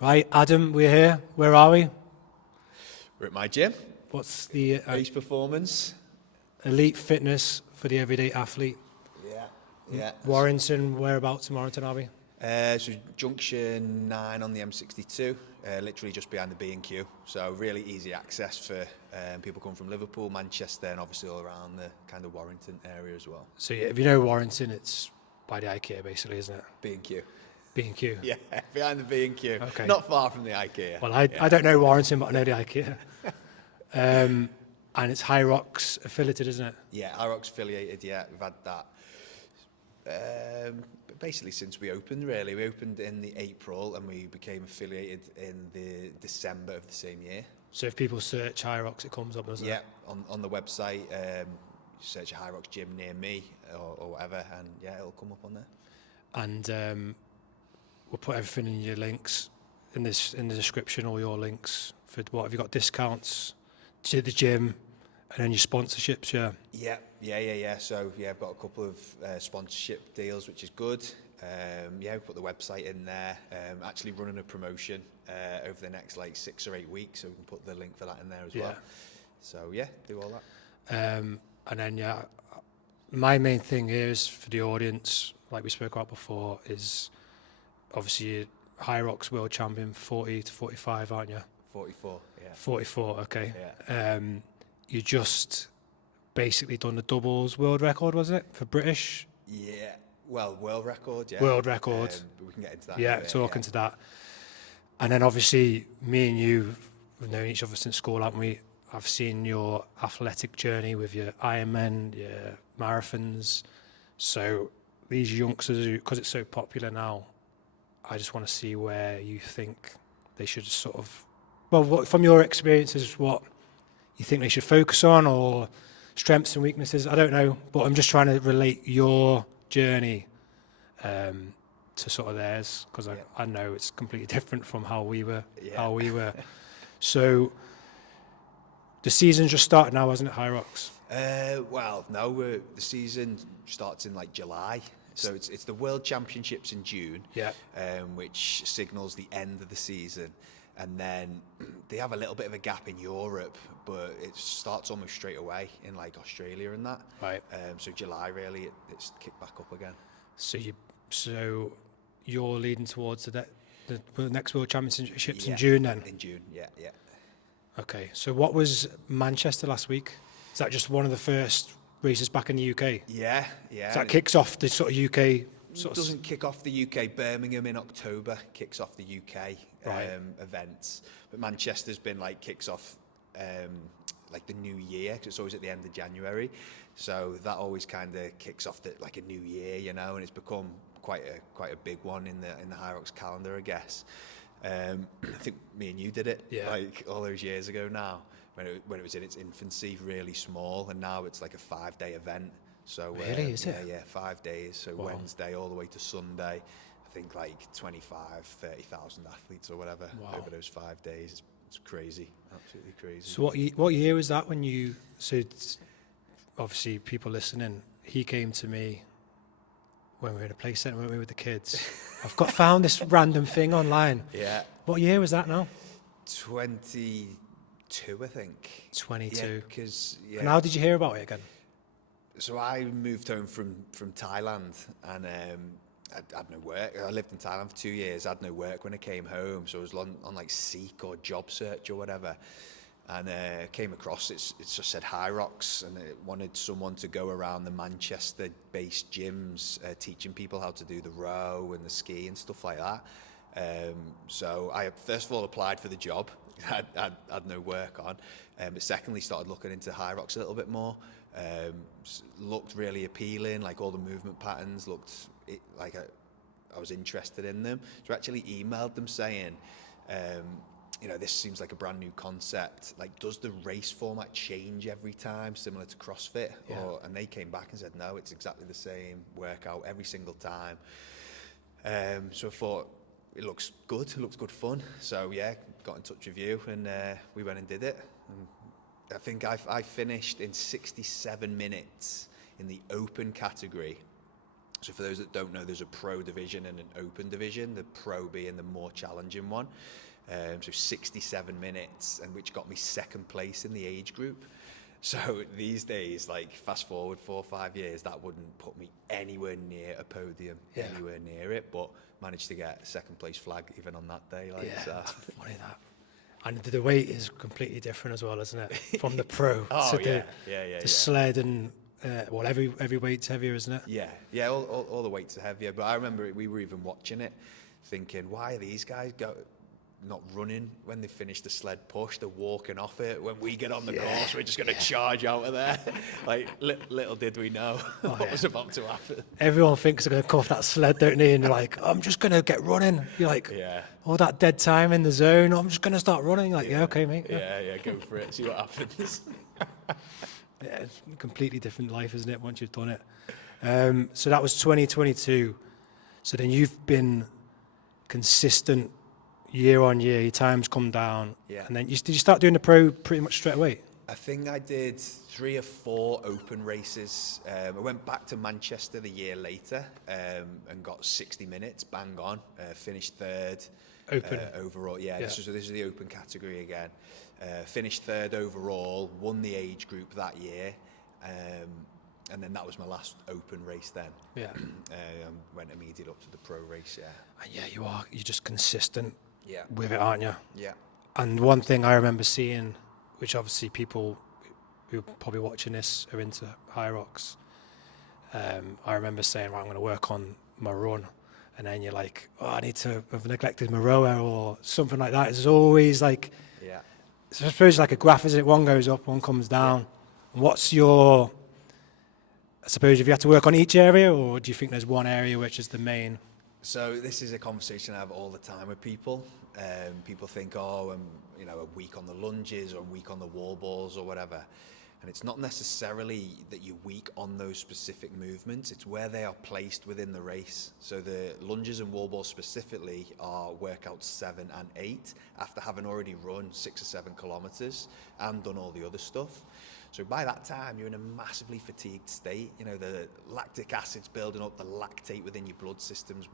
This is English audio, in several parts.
Right, Adam, we're here. Where are we? We're at my gym. What's the Base Performance. elite fitness for the everyday athlete? Yeah. Warrington, whereabouts in Warrington are we? So junction 9 on the M62, literally just behind the B&Q. So really easy access for people coming from Liverpool, Manchester, and obviously all around the kind of Warrington area as well. So yeah, if you know Warrington, it's by the IKEA basically, isn't it? B&Q. B&Q. Yeah, behind the B&Q. Okay. Not far from the IKEA. Well, I don't know Warrington, but I know the IKEA. And it's HYROX affiliated, isn't it? Yeah, HYROX affiliated, yeah. We've had that basically since we opened, really. We opened in the April and we became affiliated in the December of the same year. So if people search HYROX, it comes up, doesn't it? Yeah, on the website, search a HYROX gym near me or whatever, and yeah, it'll come up on there. And we'll put everything in your links in the description, all your links for what have you got, discounts to the gym, and then your sponsorships, yeah. Yeah. So yeah, I've got a couple of sponsorship deals, which is good. We put the website in there. Actually running a promotion over the next like 6 or 8 weeks, so we can put the link for that in there as well. So yeah, do all that. And then my main thing here is for the audience, like we spoke about before, is obviously HYROX world champion 40 to 45, aren't you? 44, yeah. 44, okay. Yeah. You just basically done the doubles world record, was it, for British? Yeah, well, world record, yeah. World record. We can get into that. Yeah, talking to that. And then obviously me and you have known each other since school, haven't we? I've seen your athletic journey with your Ironman, your marathons. So these youngsters, because it's so popular now, I just want to see where you think they should sort of, well, from your experiences, what you think they should focus on, or strengths and weaknesses. I don't know, but I'm just trying to relate your journey to sort of theirs, because I know it's completely different from how we were. So the season's just started now, hasn't it, HYROX? Well, no, the season starts in like July. So it's the World Championships in June, which signals the end of the season. And then they have a little bit of a gap in Europe, but it starts almost straight away in like Australia and that. Right. So July, really, it's kicked back up again. So you're leading towards the next World Championships in June then? In June, yeah. Okay, so what was Manchester last week? Is that just one of the first races back in the UK? Yeah. So that kicks off the sort of UK... doesn't kick off the UK. Birmingham in October kicks off the UK events. But Manchester's been like kicks off like the new year, because it's always at the end of January. So that always kind of kicks off like a new year, you know, and it's become quite a big one in the HYROX calendar, I guess. I think me and you did it like all those years ago now, when it was in its infancy, really small, and now it's like a 5-day event. So really, is it? Yeah, 5 days. So wow. Wednesday all the way to Sunday. I think like 30,000 athletes or whatever over those 5 days. It's crazy, absolutely crazy. So what year was that when you? So obviously people listening, he came to me when we were in a play centre, weren't we, with the kids? I've found this random thing online. Yeah. What year was that now? 22, I think. 22. Yeah, because And how did you hear about it again? So I moved home from Thailand, and I had no work. I lived in Thailand for 2 years. I had no work when I came home, so I was on like Seek or job search or whatever, and came across it just said HYROX, and it wanted someone to go around the Manchester-based gyms teaching people how to do the row and the ski and stuff like that. So I first of all applied for the job. I had no work on, but secondly started looking into HYROX a little bit more. Looked really appealing, like all the movement patterns looked like I was interested in them. So I actually emailed them saying, this seems like a brand new concept. Like, does the race format change every time, similar to CrossFit? Yeah. And they came back and said, no, it's exactly the same workout every single time. So I thought, it looks good. It looks good fun. So yeah, got in touch with you, and we went and did it. And I think I finished in 67 minutes in the open category. So for those that don't know, there's a pro division and an open division, the pro being the more challenging one. So 67 minutes, and which got me second place in the age group. So these days, like fast forward 4 or 5 years, that wouldn't put me anywhere near a podium, anywhere near it, but managed to get second place flag even on that day. Like, Yeah, so. that's funny that. And the weight is completely different as well, isn't it? From the pro to the sled and well, every weight's heavier, isn't it? Yeah. All the weights are heavier. But I remember we were even watching it, thinking, why are these guys not running when they finish the sled push? They're walking off it. When we get on the course, we're just going to charge out of there. Like little did we know what was about to happen. Everyone thinks they're going to come off that sled, don't they? And you're like, I'm just going to get running. You're like, all that dead time in the zone. I'm just going to start running. Like, okay, mate. Yeah, go for it. See what happens. Yeah, it's a completely different life, isn't it, once you've done it? So that was 2022. So then you've been consistent year on year, your time's come down. Yeah. And then did you start doing the pro pretty much straight away? I think I did 3 or 4 open races. I went back to Manchester the year later and got 60 minutes, bang on. Finished third. Open? Overall, this is the open category again. Finished third overall, won the age group that year. And then that was my last open race then. Yeah. Went immediately up to the pro race, And you're just consistent with it, Yeah. aren't you? Yeah. And one thing I remember seeing, which obviously people who are probably watching this are into HYROX, I remember saying, right, I'm going to work on my run. And then you're like, I've neglected my rower or something like that. It's always like, so I suppose it's like a graph, isn't it? One goes up, one comes down. And what's your, I suppose, if you have to work on each area, or do you think there's one area which is the main? So this is a conversation I have all the time with people. People think, I'm a week on the lunges or a week on the wall balls or whatever. And it's not necessarily that you're weak on those specific movements, it's where they are placed within the race. So the lunges and wall balls specifically are workouts 7 and 8 after having already run 6 or 7 kilometers and done all the other stuff. So by that time, you're in a massively fatigued state. The lactic acid's building up, the lactate within your blood system's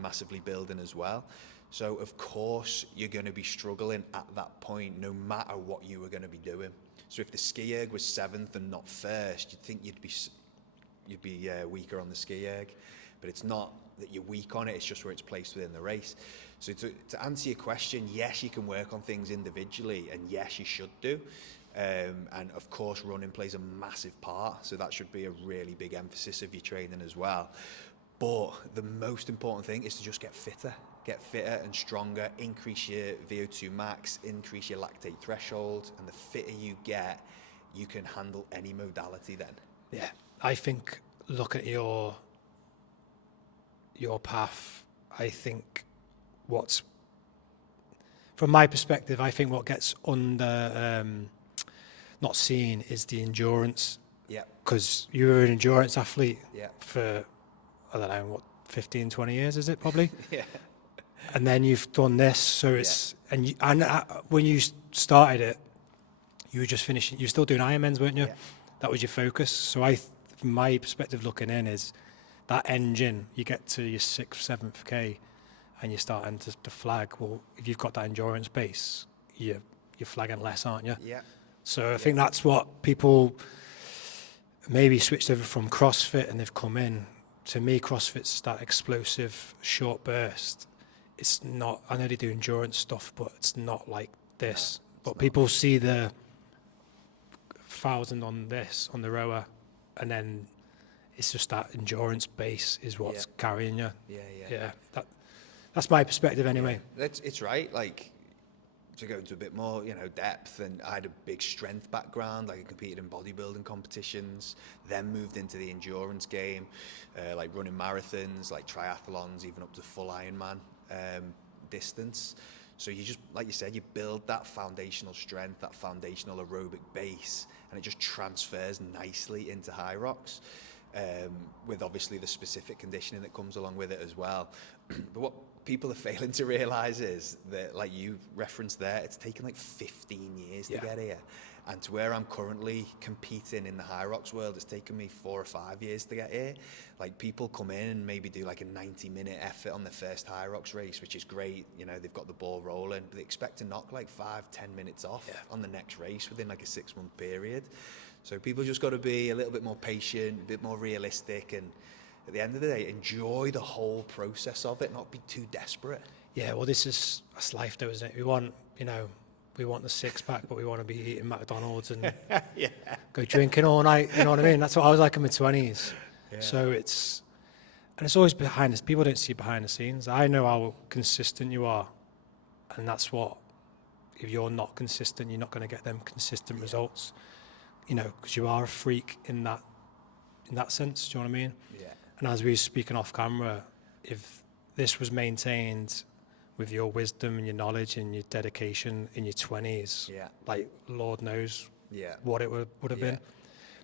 massively building as well. So of course, you're going to be struggling at that point, no matter what you were going to be doing. So if the ski erg was 7th and not 1st, you'd think you'd be weaker on the ski erg, but it's not that you're weak on it, it's just where it's placed within the race. So to answer your question, yes, you can work on things individually, and yes, you should do. And of course, running plays a massive part, so that should be a really big emphasis of your training as well. But the most important thing is to just get fitter and stronger, increase your VO2 max, increase your lactate threshold, and the fitter you get, you can handle any modality then. Yeah, I think look at your path. I think from my perspective, I think what gets not seen is the endurance. Yeah. Because you were an endurance athlete for, I don't know, 15, 20 years, is it probably? Yeah. And then you've done this, so it's when you started it, you were just finishing. You were still doing Ironmans, weren't you? Yeah. That was your focus. So from my perspective, looking in, is that engine. You get to your 6th, 7th K, and you're starting to flag. Well, if you've got that endurance base, you're flagging less, aren't you? Yeah. So I think that's what people maybe switched over from CrossFit and they've come in. To me, CrossFit's that explosive short burst. It's not, I know they do endurance stuff, but it's not like this. No, but people see the 1,000 on the rower, and then it's just that endurance base is what's carrying you. Yeah. That's my perspective anyway. Yeah. It's right. Like, to go into a bit more, depth, and I had a big strength background. Like, I competed in bodybuilding competitions, then moved into the endurance game, like running marathons, like triathlons, even up to full Ironman distance. So you just, like you said, you build that foundational strength, that foundational aerobic base, and it just transfers nicely into HYROX, with obviously the specific conditioning that comes along with it as well. But what people are failing to realize is that, like you referenced there, it's taken like 15 years to get here. And to where I'm currently competing in the HYROX world, it's taken me 4 or 5 years to get here. Like, people come in and maybe do like a 90-minute effort on the first HYROX race, which is great. You know, they've got the ball rolling, but they expect to knock like 5-10 minutes off on the next race within like a 6-month period. So people just got to be a little bit more patient, a bit more realistic, and at the end of the day, enjoy the whole process of it, not be too desperate. Yeah, well, that's life though, isn't it? We want, you know, we want the 6-pack, but we want to be eating McDonald's and go drinking all night. You know what I mean? That's what I was like in my 20s. Yeah. So it's always behind us. People don't see behind the scenes. I know how consistent you are, and that's what. If you're not consistent, you're not going to get them consistent results. You know, because you are a freak in that sense. Do you know what I mean? Yeah. And as we were speaking off camera, if this was maintained with your wisdom and your knowledge and your dedication in your 20s, like Lord knows what it would have been.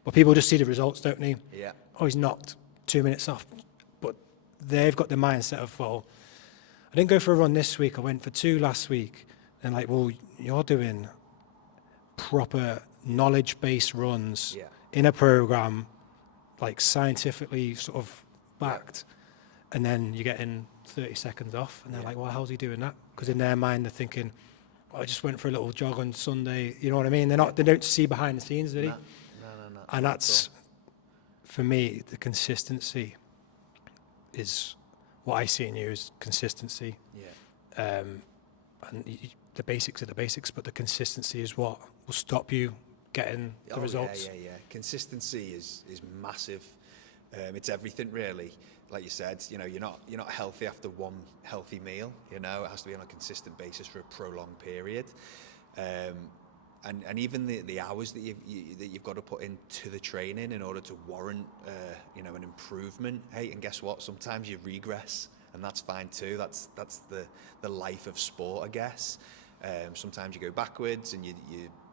But people just see the results, don't they? Yeah. Oh, he's knocked 2 minutes off. But they've got the mindset of, well, I didn't go for a run this week, I went for 2 last week. And like, well, you're doing proper knowledge-based runs in a program, like scientifically sort of backed. And then you're getting 30 seconds off, and they're like, well, how's he doing that? Because in their mind, they're thinking, well, I just went for a little jog on Sunday. You know what I mean? They don't see behind the scenes, do they? No. And that's, for me, the consistency is what I see in you is consistency. Yeah. And the basics are the basics, but the consistency is what will stop you getting the results. Yeah. Consistency is massive. It's everything, really. Like you said, you know, you're not healthy after one healthy meal. You know, it has to be on a consistent basis for a prolonged period, and even the hours that you've got to put into the training in order to warrant, you know, an improvement. Hey, and guess what? Sometimes you regress, and that's fine too. That's the life of sport, I guess. Sometimes you go backwards, and you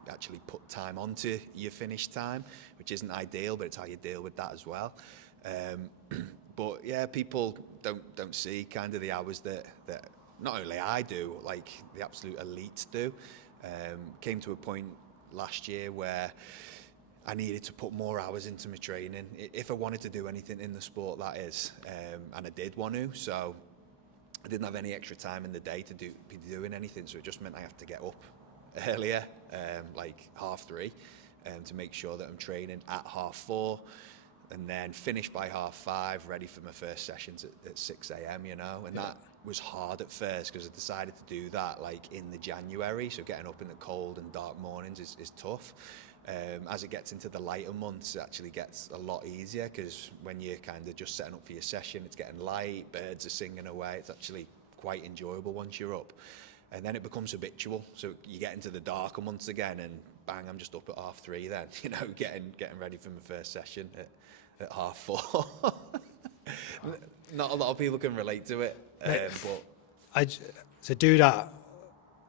actually put time onto your finish time, which isn't ideal, but it's how you deal with that as well. But yeah, people don't see kind of the hours that not only I do, like the absolute elites do. Came to a point last year where I needed to put more hours into my training if I wanted to do anything in the sport, that is, and I did want to. So I didn't have any extra time in the day to be doing anything, so it just meant I have to get up earlier, like 3:30, to make sure that I'm training at 4:30. And then finish by 5:30, ready for my first sessions at 6 a.m., you know? And that was hard at first because I decided to do that like in the January. So getting up in the cold and dark mornings is tough. As it gets into the lighter months, it actually gets a lot easier because when you're kind of just setting up for your session, it's getting light, birds are singing away. It's actually quite enjoyable once you're up. And then it becomes habitual. So you get into the darker months again and bang, I'm just up at 3:30 then, you know, getting ready for my first session at 4:30. Not a lot of people can relate to it, but to do that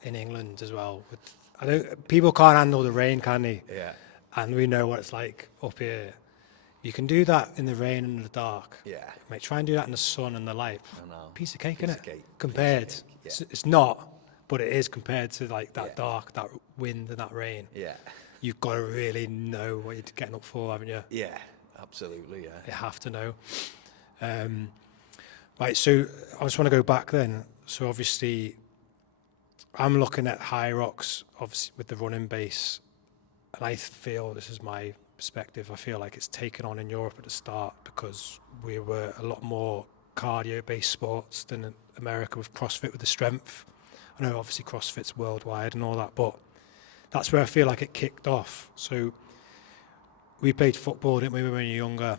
in England as well. People can't handle the rain, can they? Yeah. And we know what it's like up here. You can do that in the rain and the dark. Yeah. Mate, try and do that in the sun and the light. I know. Piece of cake, innit? Compared, yeah. It's not, but it is compared to like that dark, that wind and that rain. Yeah. You've got to really know what you're getting up for, haven't you? Yeah. Absolutely, yeah. You have to know. Right, so I just want to go back then. So obviously, I'm looking at HYROX, obviously with the running base, and I feel, this is my perspective, I feel like it's taken on in Europe at the start because we were a lot more cardio-based sports than America with CrossFit with the strength. I know obviously CrossFit's worldwide and all that, but that's where I feel like it kicked off. So we played football, didn't we, when we were younger?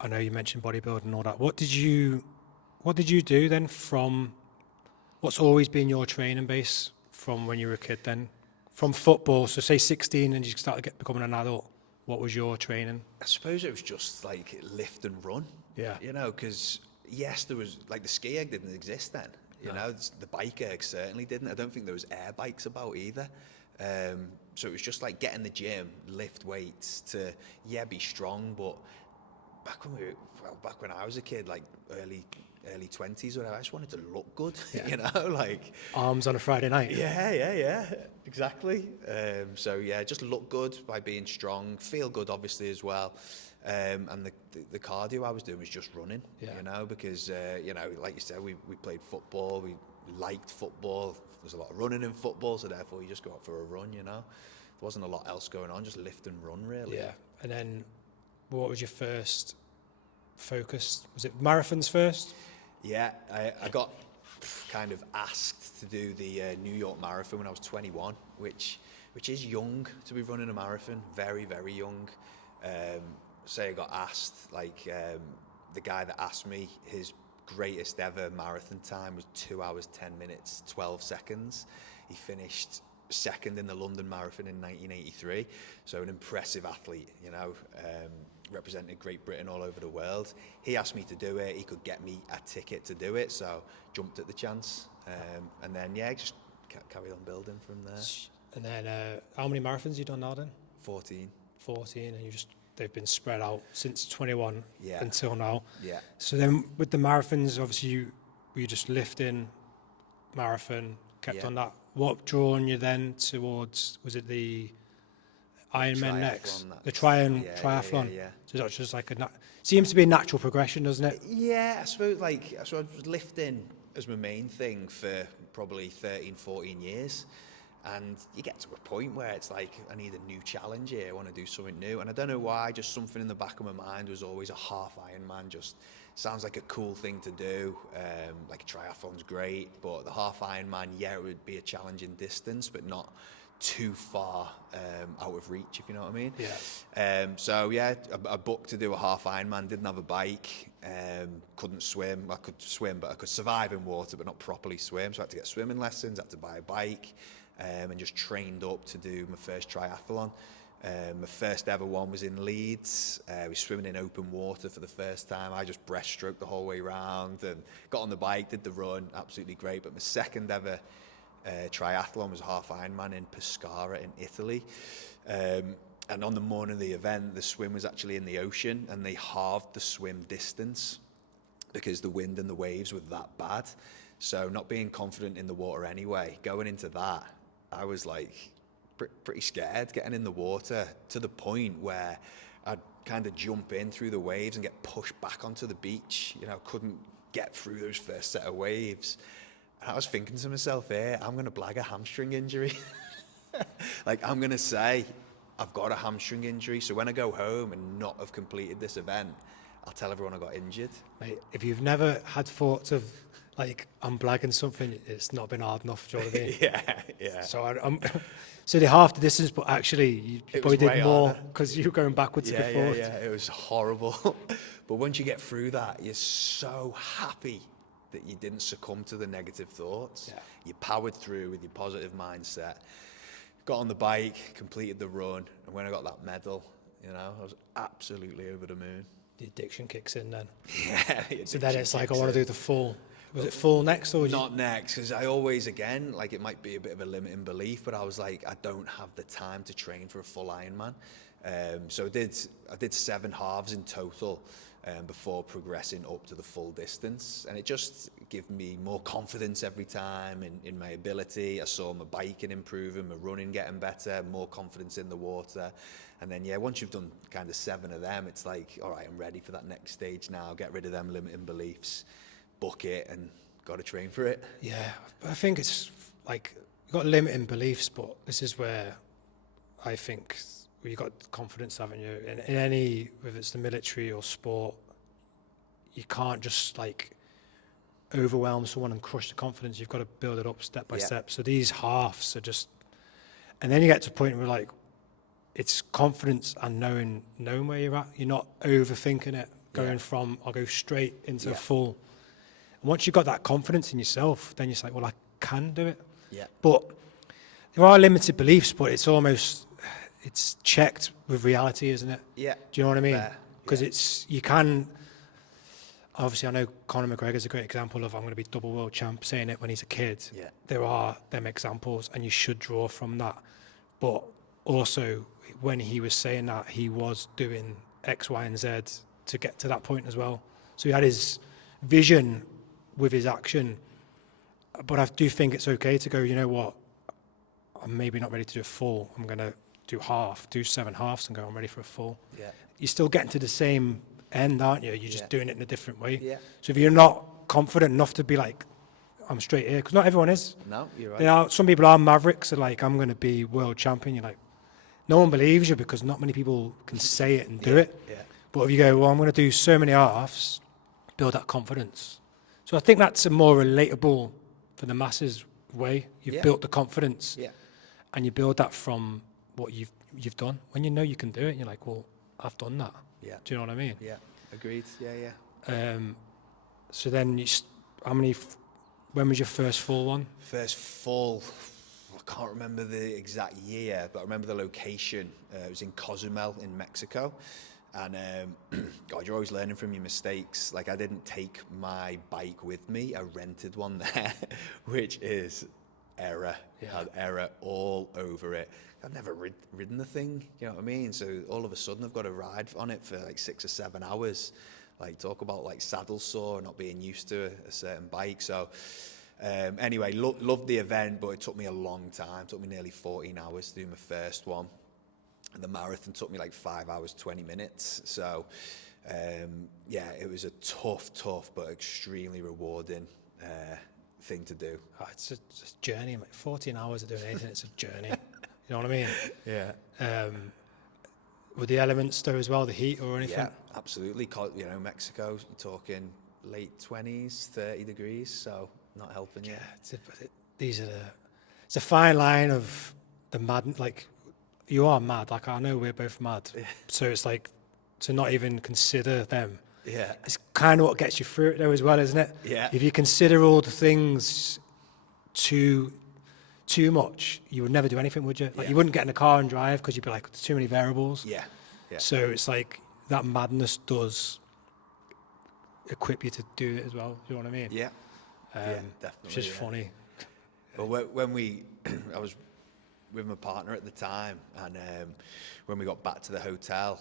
I know you mentioned bodybuilding and all that. What did you do then from, what's always been your training base from when you were a kid then? From football, so say 16 and you started becoming an adult, what was your training? I suppose it was just like lift and run. Yeah. You know, because yes, there was, like the ski erg didn't exist then. You know, the bike erg certainly didn't. I don't think there was air bikes about either. So it was just like get in the gym, lift weights to, be strong, but back when I was a kid, like early 20s, whatever, I just wanted to look good, Yeah. you know, like Arms on a Friday night. yeah, exactly. So yeah, just look good by being strong, feel good obviously as well. And the cardio I was doing was just running, Yeah. you know, because you know, like you said, we played football, we liked football. There's a lot of running in football, so therefore you just go out for a run, you know. There wasn't a lot else going on, just lift and run really. Yeah. And then what was your first focus? Was it marathons first? Yeah, I got kind of asked to do the New York Marathon when I was 21, which is young to be running a marathon, very, very young. Say I got asked, like the guy that asked me, his greatest ever marathon time was 2 hours, 10 minutes, 12 seconds. He finished second in the London Marathon in 1983, so an impressive athlete, you know, represented Great Britain all over the world. He asked me to do it, he could get me a ticket to do it, so jumped at the chance, and then yeah, just carried on building from there. And then how many marathons you done now then? 14. 14, and they've been spread out since 21 Yeah. until now. Yeah. So then with the marathons, obviously you just lifting, marathon, kept Yeah. on that. What drawn you then towards, was it the Ironman next? Triathlon, The triathlon? yeah. So that's just like seems to be a natural progression, doesn't it? Yeah, I suppose I was lifting as my main thing for probably 13, 14 years. And you get to a point where it's like, I need a new challenge here. I want to do something new. And I don't know why, just something in the back of my mind was always a half Ironman. Just sounds like a cool thing to do. Like a triathlon's great, but the half Ironman, yeah, it would be a challenging distance, but not too far out of reach, if you know what I mean. Yeah. So yeah, I booked to do a half Ironman, didn't have a bike, couldn't swim. I could swim, but I could survive in water, but not properly swim. So I had to get swimming lessons, had to buy a bike. And just trained up to do my first triathlon. My first ever one was in Leeds. I was swimming in open water for the first time. I just breaststroked the whole way round and got on the bike, did the run, absolutely great. But my second ever triathlon was a half Ironman in Pescara in Italy. And on the morning of the event, the swim was actually in the ocean, and they halved the swim distance because the wind and the waves were that bad. So not being confident in the water anyway, going into that, I was like pretty scared getting in the water, to the point where I'd kind of jump in through the waves and get pushed back onto the beach. You know, couldn't get through those first set of waves. And I was thinking to myself, here, I'm going to blag a hamstring injury. Like, I'm going to say, I've got a hamstring injury. So when I go home and not have completed this event, I'll tell everyone I got injured. Mate, if you've never had thoughts of, like, I'm blagging something, it's not been hard enough, do you know what I mean? Yeah. So so they halved the distance, but actually you probably did more because you were going backwards to go forward. Yeah, it was horrible. But once you get through that, you're so happy that you didn't succumb to the negative thoughts. Yeah. You powered through with your positive mindset, got on the bike, completed the run, and when I got that medal, you know, I was absolutely over the moon. The addiction kicks in then. Yeah. So then it's like, I want to do the full. Was it full next, or not next? Because I always, again, like, it might be a bit of a limiting belief, but I was like, I don't have the time to train for a full Ironman. So I did 7 halves in total before progressing up to the full distance, and it just gave me more confidence every time in my ability. I saw my biking improving, my running getting better, more confidence in the water. And then, yeah, once you've done kind of 7 of them, it's like, all right, I'm ready for that next stage now. Get rid of them limiting beliefs, book it, and got to train for it. Yeah, I think it's like, you've got limiting beliefs, but this is where I think you've got confidence, haven't you? In any, whether it's the military or sport, you can't just like overwhelm someone and crush the confidence. You've got to build it up step by step. So these halves are just, and then you get to a point where, like, it's confidence and knowing where you're at. You're not overthinking it, going from, I'll go straight into a full. And once you've got that confidence in yourself, then you're like, well, I can do it. Yeah. But there are limited beliefs, but it's checked with reality, isn't it? Yeah. Do you know what I mean? Because you can, obviously, I know Conor McGregor's a great example of, I'm going to be double world champ, saying it when he's a kid. Yeah. There are them examples, and you should draw from that. But also, when he was saying that, he was doing X, Y, and Z to get to that point as well. So he had his vision with his action, but I do think it's okay to go, you know what, I'm maybe not ready to do a full. I'm going to do half, do 7 halves and go, I'm ready for a full. Yeah. You're still getting to the same end, aren't you? You're just doing it in a different way. Yeah. So if you're not confident enough to be like, I'm straight here, because not everyone is. No, you're right. There are, some people are mavericks, are like, I'm going to be world champion. You're like, no one believes you because not many people can say it and do it. Yeah. But if you go, well, I'm going to do so many halves, build that confidence. So I think that's a more relatable for the masses way. You've built the confidence, and you build that from what you've done. When you know you can do it, you're like, well, I've done that. Yeah. Do you know what I mean? Yeah. Agreed. Yeah. So then, when was your first full one? First full, I can't remember the exact year, but I remember the location. It was in Cozumel in Mexico. And God, you're always learning from your mistakes. Like, I didn't take my bike with me. I rented one there, which is error. Had error all over it. I've never ridden the thing, you know what I mean? So all of a sudden I've got to ride on it for like 6 or 7 hours. Like, talk about like saddle sore, not being used to a certain bike. So anyway, loved the event, but it took me a long time. It took me nearly 14 hours to do my first one. And the marathon took me like 5 hours, 20 minutes. So, it was a tough, but extremely rewarding thing to do. Oh, it's a journey. Like 14 hours of doing anything, it's a journey. You know what I mean? Yeah. Were the elements there as well, the heat or anything? Yeah, absolutely. You know, Mexico, you're talking late 20s, 30 degrees, so not helping you. Yeah, it's a fine line of the mad, like, you are mad. Like, I know we're both mad. So it's like, to not even consider them. Yeah. It's kind of what gets you through it though as well, isn't it? Yeah. If you consider all the things too much, you would never do anything, would you? Like, you wouldn't get in a car and drive because you'd be like, there's too many variables. Yeah. Yeah. So it's like, that madness does equip you to do it as well. Do you know what I mean? Yeah. Definitely. Which is funny. But when I was with my partner at the time, and when we got back to the hotel,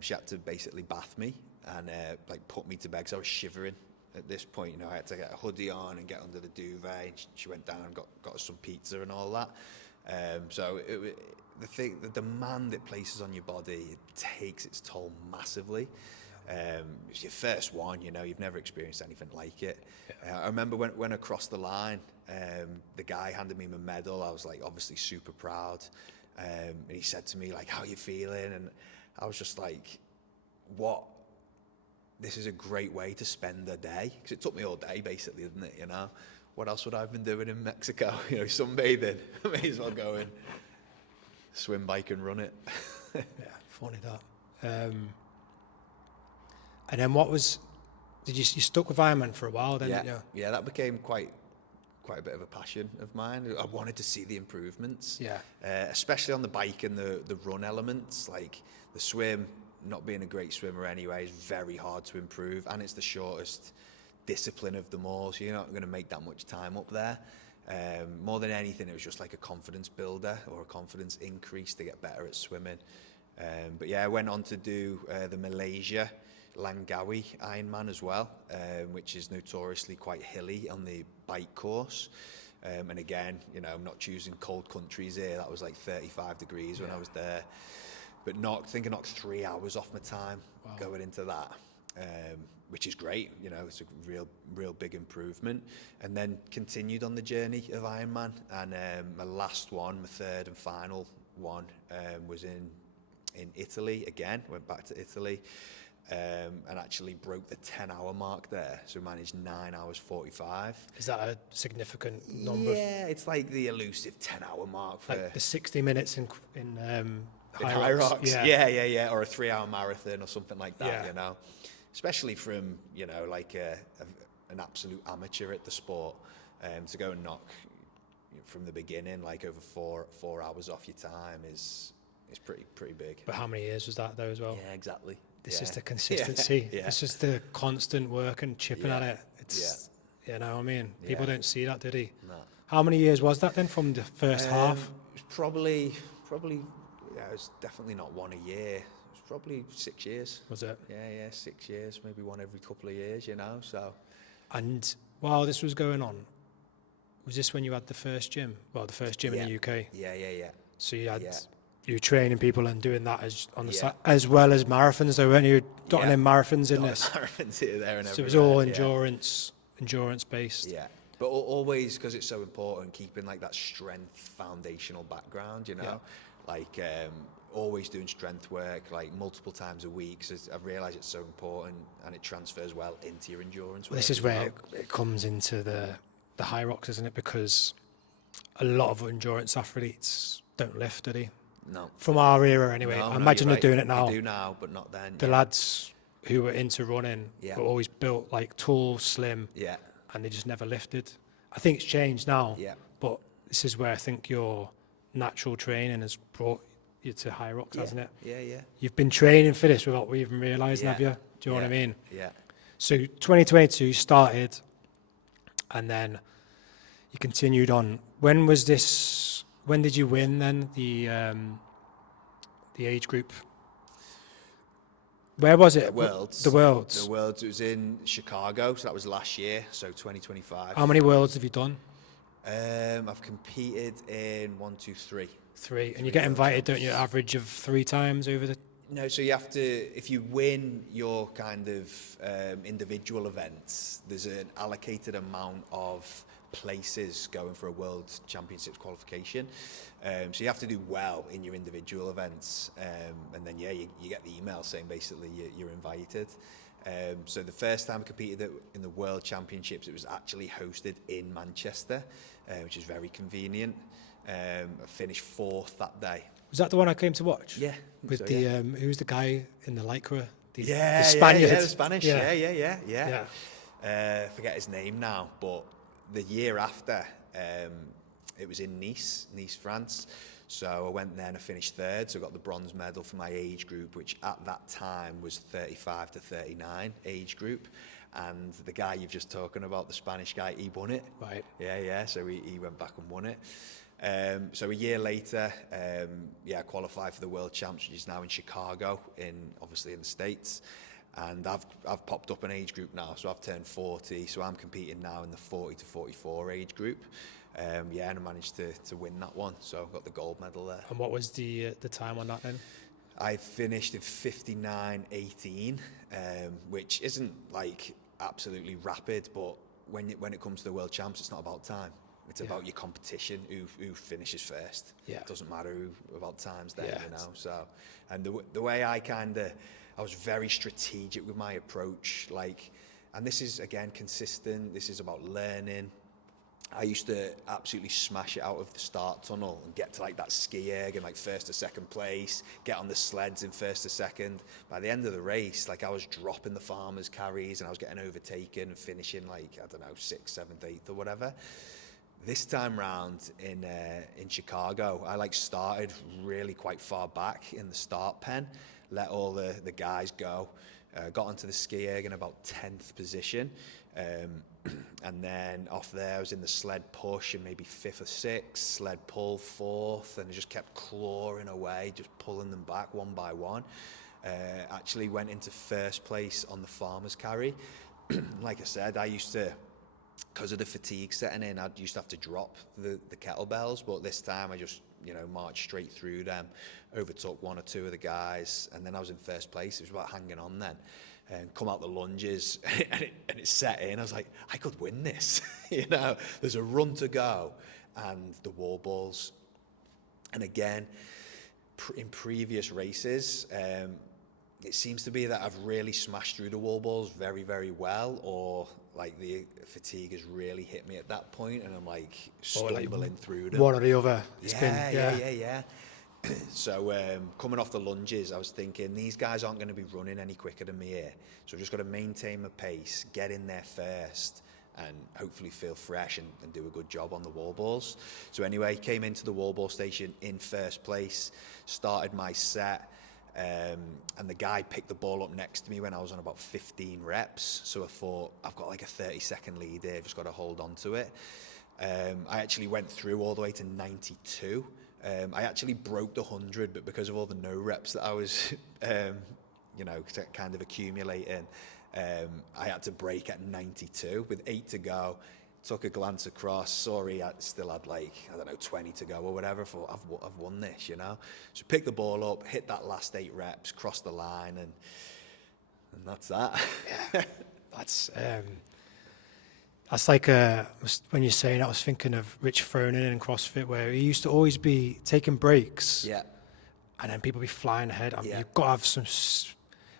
she had to basically bath me and like put me to bed because I was shivering at this point. You know, I had to get a hoodie on and get under the duvet. And she went down and got us some pizza and all that. So the demand it places on your body, it takes its toll massively. It's your first one, you know, you've never experienced anything like it. I remember when I crossed the line, the guy handed me my medal. I was like, obviously super proud. And he said to me, like, how are you feeling? And I was just like, what? This is a great way to spend a day. Because it took me all day, basically, didn't it? You know, what else would I have been doing in Mexico? You know, sunbathing. I may as well go in, swim, bike, and run it. Yeah, funny that. And then you stuck with Ironman for a while then, didn't you? Yeah, that became quite a bit of a passion of mine. I wanted to see the improvements. Yeah. Especially on the bike and the run elements. Like, the swim, not being a great swimmer anyway, is very hard to improve, and it's the shortest discipline of them all, so you're not going to make that much time up there. More than anything, it was just like a confidence builder or a confidence increase to get better at swimming. But yeah, I went on to do the Malaysia Langkawi Ironman as well, which is notoriously quite hilly on the bike course. And again, you know, I'm not choosing cold countries here. That was like 35 degrees when I was there. But I think I knocked 3 hours off my time going into that, which is great. You know, it's a real big improvement. And then continued on the journey of Ironman. And my last one, my third and final one, was in Italy again. Went back to Italy. And actually broke the 10-hour mark there, so managed 9 hours 45. Is that a significant number? Yeah, it's like the elusive 10-hour mark for like the 60 minutes in HYROX. Yeah, or a 3-hour marathon or something like that. You know, especially from, you know, like an absolute amateur at the sport, to go and knock from the beginning like over four hours off your time is pretty big. But how many years was that though as well? Yeah, exactly. This is the consistency. Yeah. It's just the constant work and chipping at it. It's, you know what I mean? People don't see that, did he? No. How many years was that then from the first half? It was probably, it was definitely not one a year. It was probably 6 years. Was it? Yeah, 6 years, maybe one every couple of years, you know, so. And while this was going on, was this when you had the first gym? Well, the first gym in the UK. Yeah. So you had Yeah. you were training people and doing that as on the Yeah. side, as well as marathons. Though, weren't you dotting Yeah. in marathons in Dotting this? marathons here, there, and So it was everywhere, all yeah. endurance based. Yeah, but always, because it's so important, keeping like that strength foundational background, you know, Yeah. like always doing strength work like multiple times a week. So I've realised it's so important, and it transfers well into your endurance work. This is where it comes into the HYROX, isn't it? Because a lot of endurance athletes don't lift, do they? No. From our era, anyway. No, I no, imagine you're they're doing right. it now. They do now, but not then. The lads who were into running Yeah. were always built like tall, slim, Yeah. and they just never lifted. I think it's changed now, Yeah. but this is where I think your natural training has brought you to HYROX, hasn't it? Yeah. You've been training for this without even realising, have you? Do you know what I mean? Yeah. So 2022 you started, and then you continued on. When was this? When did you win then the age group? Where was it? The Worlds. The Worlds. The Worlds. It was in Chicago, so that was last year, so 2025. How many Worlds have you done? I've competed in 1, 2, 3. 3. And you get invited, don't you? Average of 3 times over the. No, so you have to, if you win your kind of individual events, there's an allocated amount of places going for a World Championships qualification. So you have to do well in your individual events. And then, you get the email saying basically you're invited. So the first time I competed in the World Championships, it was actually hosted in Manchester, which is very convenient. I finished 4th that day. Was that the one I came to watch? Yeah. With so, the who's the guy in the lycra? The the Spaniard. Yeah, the Spanish. Yeah. Yeah. Forget his name now, but the year after, it was in Nice, France. So I went there and I finished 3rd. So I got the bronze medal for my age group, which at that time was 35 to 39 age group. And the guy you've just talking about, the Spanish guy, he won it. Right. Yeah. So he went back and won it. So a year later, I qualified for the World Champs, which is now in Chicago, obviously in the States. And I've popped up an age group now, so I've turned 40, so I'm competing now in the 40 to 44 age group. And I managed to win that one, so I've got the gold medal there. And what was the time on that then? I finished in 59.18, which isn't like absolutely rapid, but when it comes to the World Champs, it's not about time. It's about your competition, who finishes first. Yeah. It doesn't matter about times there, Yeah. you know. So, and the way I was very strategic with my approach, and this is again consistent. This is about learning. I used to absolutely smash it out of the start tunnel and get to like that ski erg and like 1st or 2nd place, get on the sleds in 1st or 2nd. By the end of the race, I was dropping the farmers' carries and I was getting overtaken and finishing 6th, 7th, 8th or whatever. This time round in Chicago, I started really quite far back in the start pen, let all the guys go, got onto the ski erg in about 10th position, and then off there I was in the sled push in maybe 5th or 6th, sled pull 4th, and I just kept clawing away, just pulling them back one by one. Actually went into 1st place on the farmer's carry. Like I said, I used to, because of the fatigue setting in, I used to have to drop the kettlebells, but this time I just, marched straight through them, overtook 1 or 2 of the guys, and then I was in 1st place. It was about hanging on then, and come out the lunges, and it set in. I was like, I could win this, There's a run to go, and the wall balls. And again, in previous races, it seems to be that I've really smashed through the wall balls very, very well, or the fatigue has really hit me at that point, and I'm stumbling through them. One or the other. Yeah. So coming off the lunges, I was thinking these guys aren't going to be running any quicker than me here, so I've just got to maintain my pace, get in there first, and hopefully feel fresh and do a good job on the wall balls. So anyway, came into the wall ball station in 1st place, started my set. And the guy picked the ball up next to me when I was on about 15 reps. So I thought, I've got a 30-second lead here, I've just got to hold on to it. I actually went through all the way to 92 I actually broke the 100, but because of all the no reps that I was, kind of accumulating, I had to break at 92 with 8 to go. Took a glance across, saw he still had 20 to go or whatever. Thought, I've won this, So picked the ball up, hit that last 8 reps, crossed the line, and that's that. Yeah. That's like when you're saying that, I was thinking of Rich Froning in CrossFit, where he used to always be taking breaks. Yeah. And then people be flying ahead. Yeah. You've got to have some.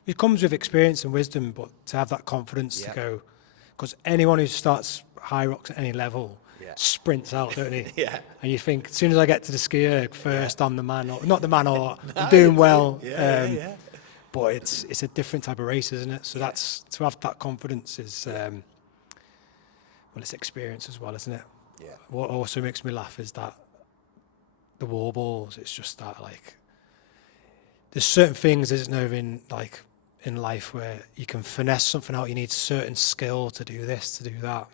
It comes with experience and wisdom, but to have that confidence to go, because anyone who starts HYROX at any level sprints out, don't they? Yeah. And you think, as soon as I get to the ski erg first, I'm the man, or not the man, or I'm doing well. Yeah. But it's a different type of race, isn't it? So that's, to have that confidence is, it's experience as well, isn't it? Yeah. What also makes me laugh is that the wall balls, it's just that, like, there's certain things, isn't there, in life where you can finesse something out. You need certain skill to do this, to do that.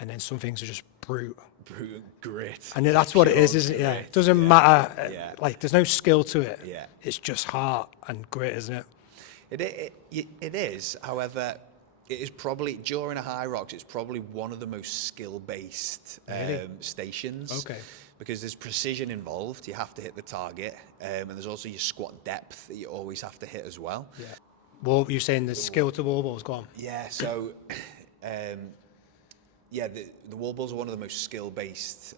And then some things are just brute. Grit. And that's what it is, isn't it? Yeah. It doesn't matter. Like, there's no skill to it. Yeah. It's just heart and grit, isn't it? It is. However, it is probably, during a HYROX, it's probably one of the most skill-based stations. Okay. Because there's precision involved. You have to hit the target. And there's also your squat depth that you always have to hit as well. Yeah. Well, you're saying the skill to wall balls, go on. Yeah, so... the wall balls are one of the most skill-based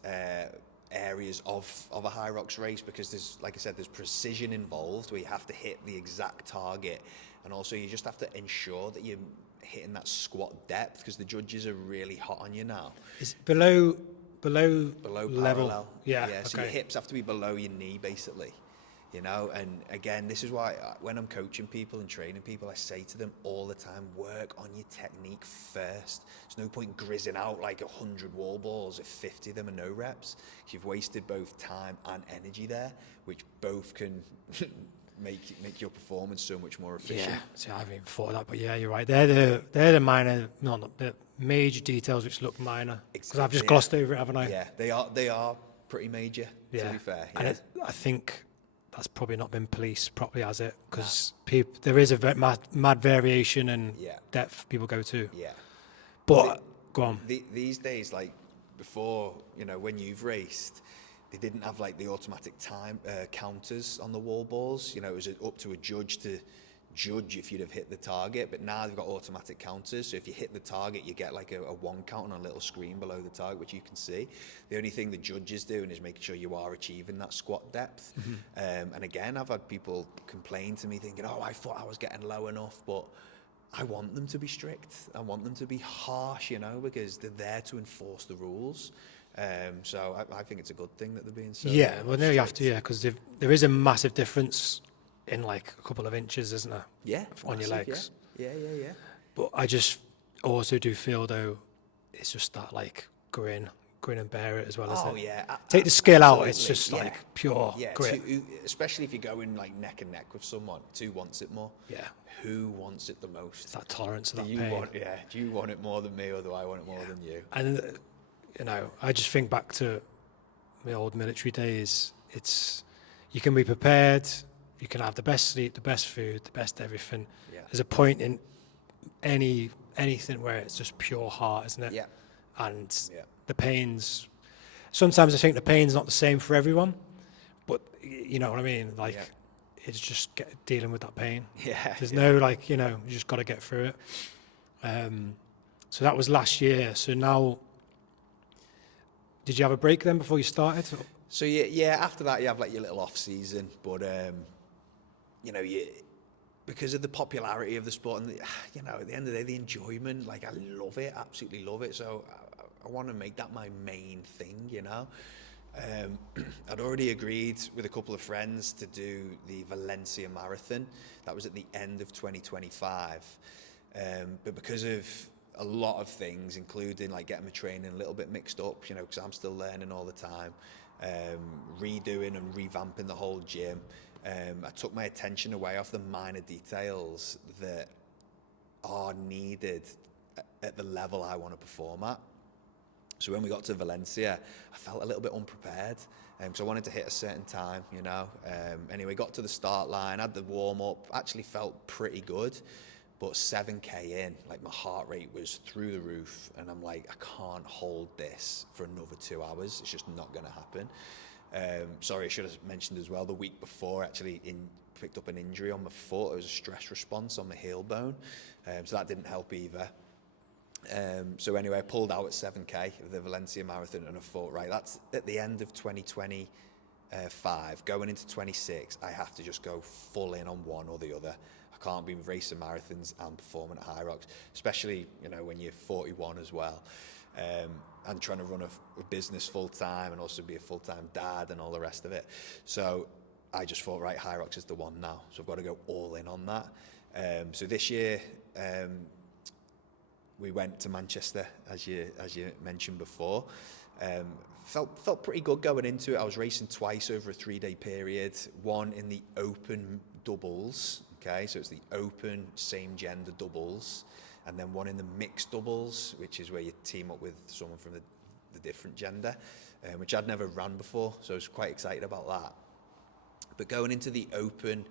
areas of a HYROX race, because there's, like I said, there's precision involved where you have to hit the exact target, and also you just have to ensure that you're hitting that squat depth, because the judges are really hot on you now. Is below Level. parallel. Yeah. So your hips have to be below your knee, basically. And again, this is why when I'm coaching people and training people, I say to them all the time, work on your technique first. There's no point grizzing out like 100 wall balls if 50 of them are no reps. You've wasted both time and energy there, which both can make your performance so much more efficient. Yeah, see, I haven't even thought of that, but yeah, you're right. They're the minor, not the major details which look minor. Because I've just glossed over it, haven't I? Yeah, they are pretty major, to be fair. Yeah. And I think that's probably not been policed properly, has it? Because there is a mad variation and depth people go to. Yeah. But, go on. These days, like before, when you've raced, they didn't have like the automatic time counters on the wall balls. It was up to a judge to judge if you'd have hit the target, but now they've got automatic counters, so if you hit the target you get like a 1 count on a little screen below the target, which you can see. The only thing the judge is doing is making sure you are achieving that squat depth. And again, I've had people complain to me thinking, I thought I was getting low enough, but I want them to be strict, I want them to be harsh, because they're there to enforce the rules. So I think it's a good thing that they're being so well, no, strict. You have to, because there is a massive difference in like a couple of inches, isn't there? Yeah. On your legs. Yeah. But I just also do feel, though, it's just that like grin and bear it as well, isn't it? Yeah. Take the skill out, it's just like pure grit. Especially if you're going like neck and neck with someone, who wants it more? Yeah. Who wants it the most? It's that tolerance of that pain. Do you want it more than me, or do I want it more than you? And, I just think back to my old military days. You can be prepared, you can have the best sleep, the best food, the best everything. Yeah. There's a point in anything where it's just pure heart, isn't it? Yeah. And the pains, sometimes I think the pain's not the same for everyone, but you know what I mean? Like, it's just dealing with that pain. Yeah. There's no, like, you just got to get through it. So that was last year. So now, did you have a break then before you started? So after that you have like your little off season, but because of the popularity of the sport and at the end of the day, the enjoyment, like I love it, absolutely love it. So I want to make that my main thing, I'd already agreed with a couple of friends to do the Valencia Marathon. That was at the end of 2025. But because of a lot of things, including like getting my training a little bit mixed up, because I'm still learning all the time, redoing and revamping the whole gym, I took my attention away off the minor details that are needed at the level I want to perform at. So when we got to Valencia, I felt a little bit unprepared because I wanted to hit a certain time, you know. Anyway, got to the start line, had the warm up, actually felt pretty good. But 7K in, like my heart rate was through the roof, and I'm like, I can't hold this for another 2 hours. It's just not going to happen. Sorry, I should have mentioned as well, the week before, actually picked up an injury on my foot. It was a stress response on my heel bone, so that didn't help either. So anyway, I pulled out at 7K of the Valencia Marathon, and I thought, right, that's at the end of 2025, going into 26, I have to just go full in on one or the other. I can't be racing marathons and performing at HYROX, especially, you know, when you're 41 as well, and trying to run a business full time and also be a full-time dad and all the rest of it. So I just thought, right, HYROX is the one now. So I've got to go all in on that. So this year, we went to Manchester, as you mentioned before. Felt pretty good going into it. I was racing twice over a 3-day period. One in the open doubles, okay, so it's the open same gender doubles, and then one in the mixed doubles, which is where you team up with someone from the different gender, which I'd never ran before, so I was quite excited about that. But going into the open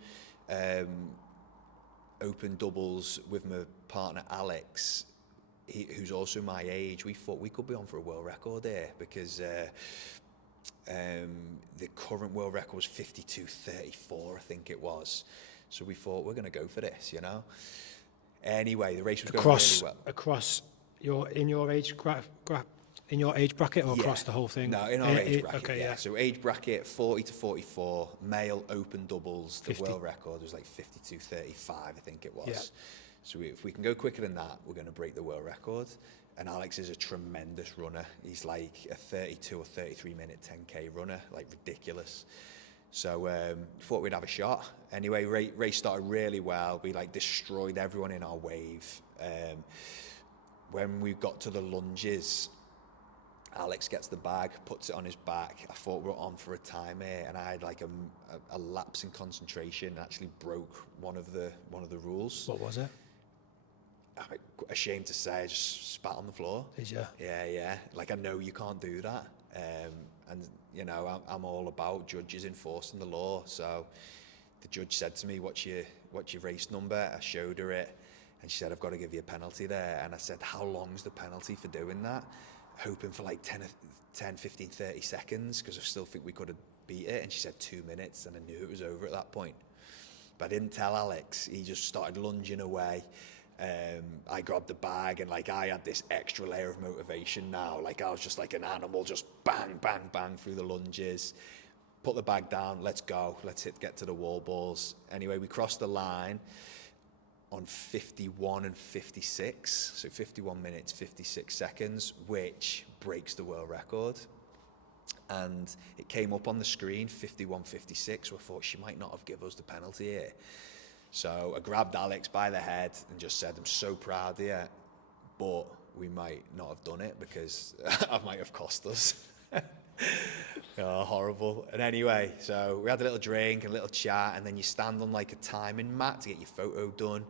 doubles with my partner Alex, who's also my age, we thought we could be on for a world record here, because the current world record was 52:34, I think it was. So we thought, we're going to go for this, you know. Anyway, the race was going really well. Across in your age bracket, or across the whole thing? No, in our age bracket. Okay, yeah. So age bracket 40 to 44, male open doubles. The 50. world record was like 52:35, I think it was. Yeah. So if we can go quicker than that, we're going to break the world record. And Alex is a tremendous runner. He's like a 32 or 33 minute 10K runner, like ridiculous. So thought we'd have a shot. Anyway, race started really well. We like destroyed everyone in our wave. When we got to the lunges, Alex gets the bag, puts it on his back. I thought we were on for a time here, and I had like a lapse in concentration and actually broke one of the rules. What was it? I'm ashamed to say I just spat on the floor. Did you? Yeah. Like, I know you can't do that. And, you know, I'm all about judges enforcing the law. So the judge said to me, what's your race number? I showed her it, and she said, I've got to give you a penalty there. And I said, how long's the penalty for doing that? Hoping for like 10, 15, 30 seconds, because I still think we could have beat it. And she said 2 minutes, and I knew it was over at that point. But I didn't tell Alex. He just started lunging away. I grabbed the bag, and like I had this extra layer of motivation now. Like I was just like an animal, just bang, bang, bang through the lunges. Put the bag down, let's go. Let's get to the wall balls. Anyway, we crossed the line on 51 and 56. So 51 minutes, 56 seconds, which breaks the world record. And it came up on the screen, 51:56. So I thought she might not have given us the penalty here. So I grabbed Alex by the head and just said, I'm so proud of you, but we might not have done it because I might have cost us. Oh, horrible. And anyway, so we had a little drink, a little chat, and then you stand on like a timing mat to get your photo done.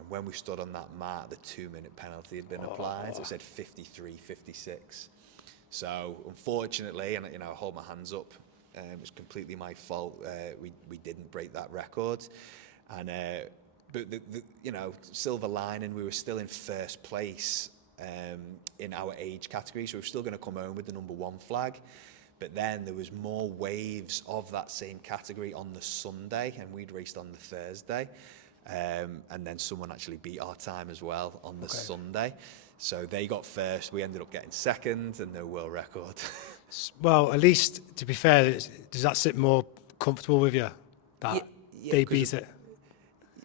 And when we stood on that mat, the 2-minute penalty had been applied. So it said 53:56. So unfortunately, and you know, I hold my hands up, it was completely my fault. We didn't break that record. And but the you know, silver lining, we were still in first place in our age category, so we were still going to come home with the #1 flag. But then there was more waves of that same category on the Sunday, and we'd raced on the Thursday, and then someone actually beat our time as well on the Sunday. So they got first, we ended up getting second, and no world record. Well, at least, to be fair, does that sit more comfortable with you, that they beat it?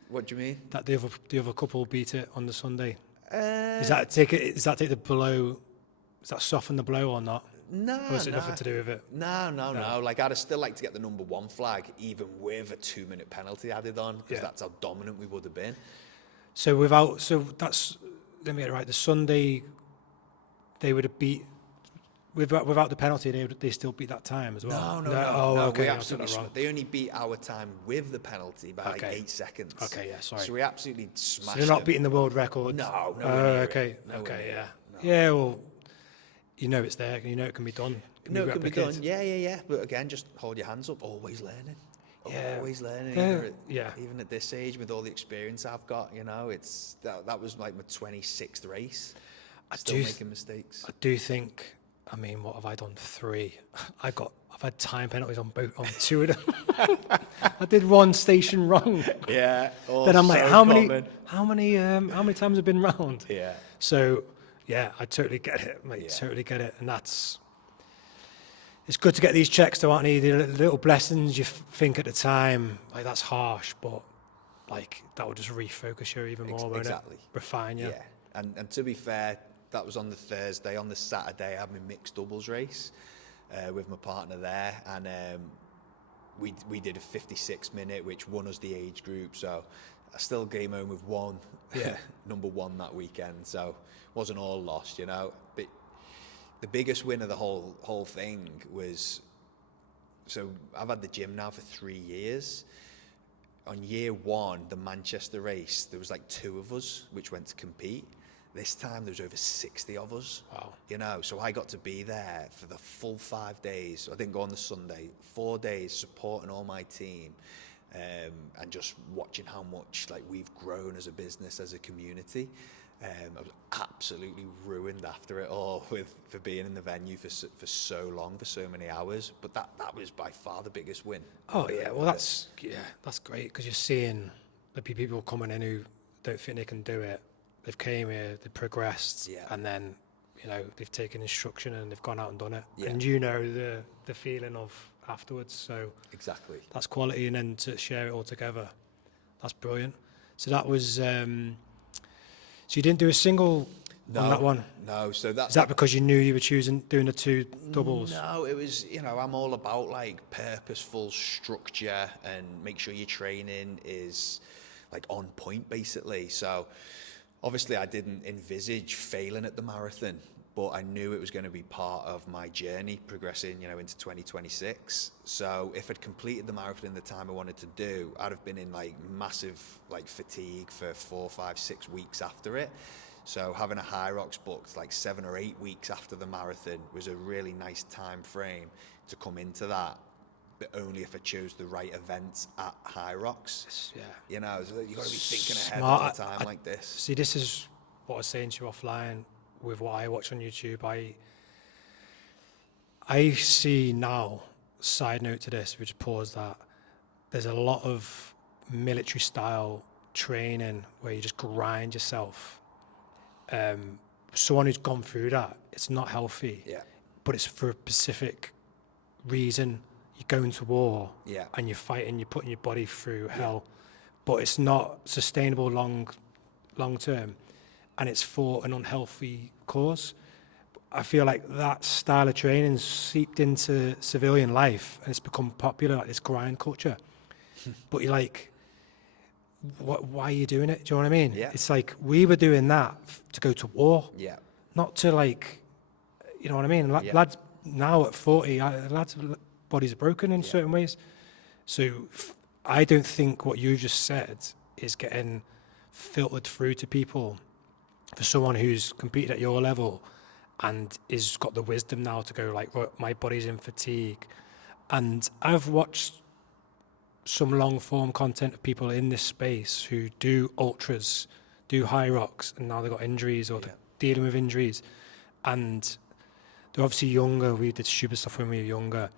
What do you mean? That the other couple beat it on the Sunday. Does that take the blow? Does that soften the blow or not? No, or is it nothing to do with it? No. Like, I'd still like to get the #1 flag, even with a 2-minute penalty added on, because that's how dominant we would have been. So that's, let me get it right. The Sunday, they would have beat. Without the penalty, they still beat that time as well. No. Oh, okay. We absolutely they only beat our time with the penalty by like 8 seconds. Okay, yeah, sorry. So we absolutely smashed. So they're not beating the world record. No. Okay. Yeah. Yeah. Well, you know it's there, you know it can be done. No, it can be done. Yeah. But again, just hold your hands up. Always learning. Yeah. Always learning. Yeah. Even at this age, with all the experience I've got, you know, it's that was like my 26th race. Still making mistakes. I do think. I mean, what have I done? 3. I've had time penalties on 2 of them. I did 1 station wrong. Yeah. Then I'm like, so how common. many times have I been round? Yeah. So, yeah, I totally get it, mate. Yeah. Totally get it, and it's good to get these checks, though, aren't they? The little blessings you think at the time, like that's harsh, but like that will just refocus you even more, won't Exactly. it? Refine you. Yeah. And to be fair, that was on the Thursday. On the Saturday, I had my mixed doubles race with my partner there, and we did a 56-minute, which won us the age group. So I still came home with 1, number 1 that weekend. So wasn't all lost, you know. But the biggest win of the whole thing was, so I've had the gym now for 3 years. On year 1, the Manchester race, there was like 2 of us which went to compete. This time there was over 60 of us. Wow. You know, so I got to be there for the full 5 days. I didn't go on the Sunday. 4 days supporting all my team, and just watching how much like we've grown as a business, as a community. I was absolutely ruined after it all for being in the venue for so long, for so many hours. But that was by far the biggest win. Oh yeah, well that's great, because you're seeing the people coming in who don't think they can do it. They've came here, they've progressed, and then they've taken instruction and they've gone out and done it. Yeah. And the feeling of afterwards. So exactly, that's quality, and then to share it all together, that's brilliant. So that was. So you didn't do a single on that one? No. So is that because you knew you were doing the 2 doubles? No, it was, I'm all about like purposeful structure and make sure your training is like on point, basically. So obviously I didn't envisage failing at the marathon, but I knew it was going to be part of my journey progressing, into 2026. So if I'd completed the marathon in the time I wanted to do, I'd have been in like massive like fatigue for 4, 5, 6 weeks after it. So having a HYROX booked like 7 or 8 weeks after the marathon was a really nice time frame to come into that, but only if I chose the right events at HYROX. Yeah. So you got to be thinking ahead all the time like this. See, this is what I was saying to you offline with what I watch on YouTube. I see now, side note to this, we just pause that, there's a lot of military style training where you just grind yourself. Someone who's gone through that, it's not healthy, but it's for a specific reason. You're going to war and you're fighting, you're putting your body through hell, but it's not sustainable long term, and it's for an unhealthy cause. I feel like that style of training seeped into civilian life and it's become popular, like this grind culture. But you're like, why are you doing it? Do you know what I mean? Yeah. It's like we were doing that to go to war, not to like, you know what I mean? Lads now at 40, lads' bodies are broken in certain ways. So I don't think what you just said is getting filtered through to people. For someone who's competed at your level and is got the wisdom now to go like, my body's in fatigue. And I've watched some long form content of people in this space who do ultras, do HYROX, and now they've got injuries or they're dealing with injuries. And they're obviously younger. We did stupid stuff when we were younger.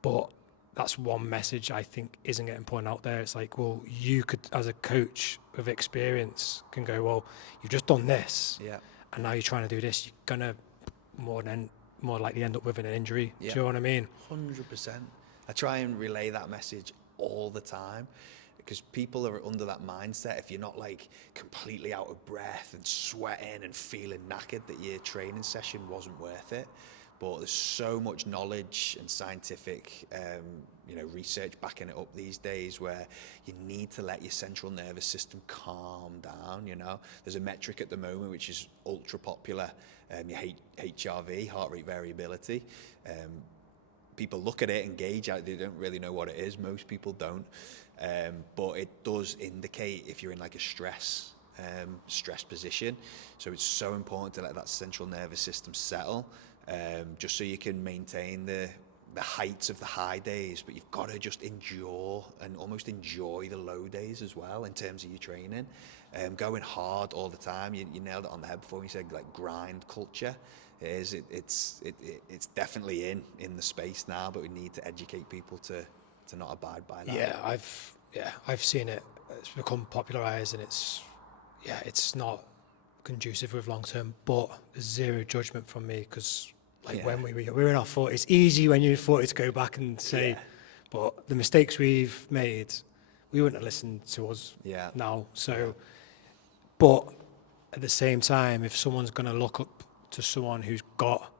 But that's one message I think isn't getting put out there. It's like, well, you could, as a coach of experience, can go, well, you've just done this, and now you're trying to do this. You're gonna more likely end up with an injury. Do you know what I mean? 100%. I try and relay that message all the time, because people are under that mindset. If you're not like completely out of breath and sweating and feeling knackered, that your training session wasn't worth it. But there's so much knowledge and scientific, research backing it up these days, where you need to let your central nervous system calm down. There's a metric at the moment which is ultra popular, your HRV, heart rate variability. People look at it and gauge it. They don't really know what it is. Most people don't, but it does indicate if you're in like a stress position. So it's so important to let that central nervous system settle. just so you can maintain the heights of the high days, but you've got to just endure and almost enjoy the low days as well in terms of your training. Going hard all the time. You nailed it on the head before. You said like grind culture. It's definitely in the space now, but we need to educate people to not abide by that. I've seen it. It's become popularized, and it's not conducive with long term. But there's zero judgment from me, because when we were in our 40s, it's easy when you're 40 to go back and say, but the mistakes we've made, we wouldn't have listened to us now. So, but at the same time, if someone's going to look up to someone who's got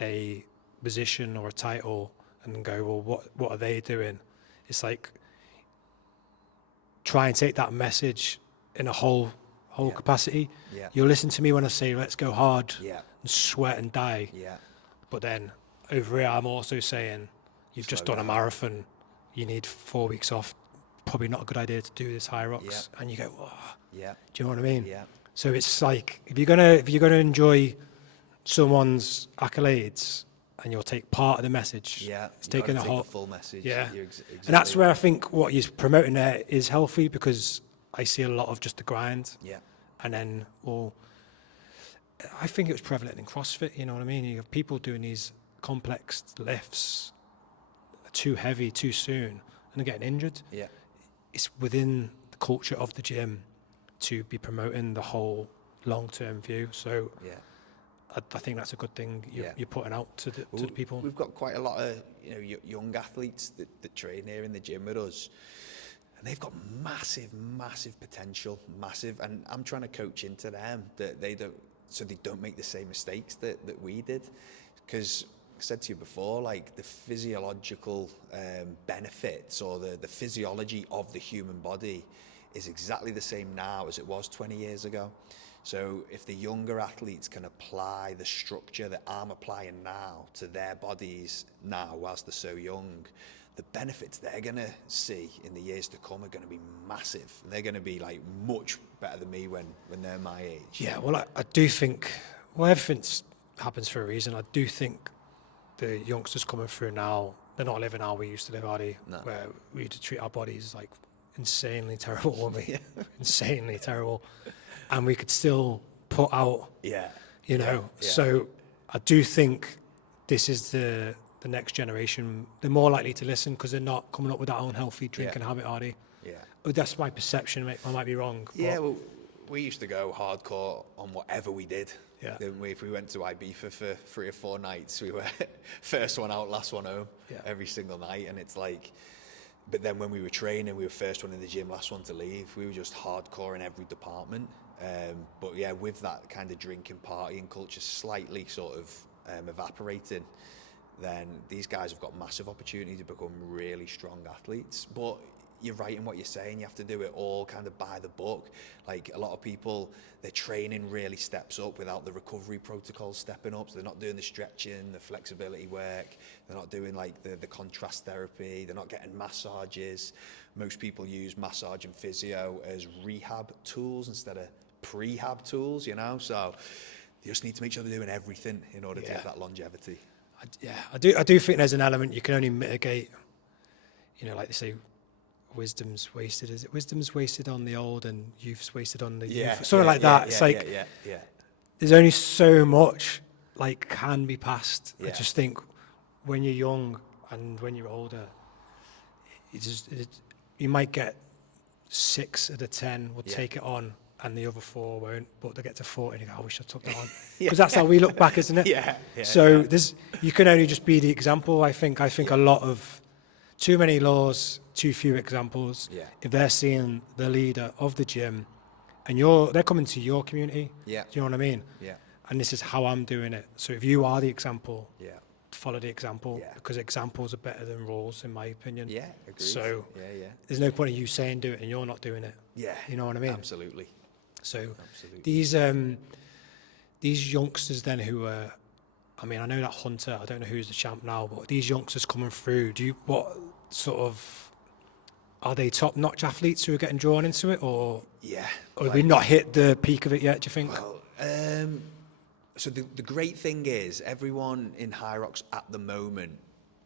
a position or a title and go, well, what are they doing? It's like, try and take that message in a whole capacity. Yeah. You'll listen to me when I say, let's go hard and sweat and die. Yeah. But then over here, I'm also saying, you've just done a marathon. You need 4 weeks off. Probably not a good idea to do this HYROX. And you go, oh. Yeah. Do you know what I mean? Yeah. So it's like, if you're gonna enjoy someone's accolades, and you'll take part of the message. Yeah, it's taking the whole full message. Yeah, Exactly. And that's where I think what you're promoting there is healthy, because I see a lot of just the grind. Yeah. And then, I think it was prevalent in CrossFit. You know what I mean? You have people doing these complex lifts, too heavy, too soon, and they're getting injured. Yeah. It's within the culture of the gym to be promoting the whole long-term view. So. Yeah. I think that's a good thing you're putting out to the people. We've got quite a lot of young athletes that train here in the gym with us, and they've got massive potential, and I'm trying to coach into them that they don't make the same mistakes that we did, because I said to you before, like the physiological benefits or the physiology of the human body is exactly the same now as it was 20 years ago. So if the younger athletes can apply the structure that I'm applying now to their bodies now whilst they're so young, the benefits they're going to see in the years to come are going to be massive. And they're going to be like much better than me when they're my age. Yeah, well, I do think, everything happens for a reason. I do think the youngsters coming through now, they're not living how we used to live, are they? No. Where we used to treat our bodies like insanely terrible, weren't we? Insanely terrible. And we could still put out, So I do think this is the next generation. They're more likely to listen because they're not coming up with their own healthy drinking habit, are they? Yeah. But that's my perception, mate. I might be wrong. Yeah, well, we used to go hardcore on whatever we did. Yeah. Didn't we? If we went to Ibiza for 3 or 4 nights, we were first one out, last one home every single night. And it's like, but then when we were training, we were first one in the gym, last one to leave. We were just hardcore in every department. But yeah, with that kind of drinking, partying culture slightly sort of evaporating, then these guys have got massive opportunity to become really strong athletes. But you're right in what you're saying. You have to do it all kind of by the book. Like a lot of people, their training really steps up without the recovery protocols stepping up. So they're not doing the stretching, the flexibility work. They're not doing like the contrast therapy. They're not getting massages. Most people use massage and physio as rehab tools instead of prehab tools, So you just need to make sure they're doing everything in order to get that longevity. I do think there's an element you can only mitigate, like they say, wisdom's wasted. Is it wisdom's wasted on the old and youth's wasted on the youth? Something like that. It's like there's only so much like can be passed. I just think when you're young and when you're older, you might get 6 of the 10 will take it on and the other 4 won't, but they get to 40 and you go, I wish I took that on. Because that's how we look back, isn't it? So you can only just be the example. I think a lot of too many laws, too few examples. If they're seeing the leader of the gym and they're coming to your community, do you know what I mean? And this is how I'm doing it. So if you are the example, follow the example, because examples are better than rules, in my opinion. Yeah, agreed. So there's no point in you saying do it and you're not doing it. Yeah. You know what I mean? Absolutely. So these youngsters then who are, I know that Hunter, I don't know who's the champ now, but these youngsters coming through, what sort of, are they top-notch athletes who are getting drawn into it, or have we not hit the peak of it yet, do you think? Well, So the great thing is everyone in HYROX at the moment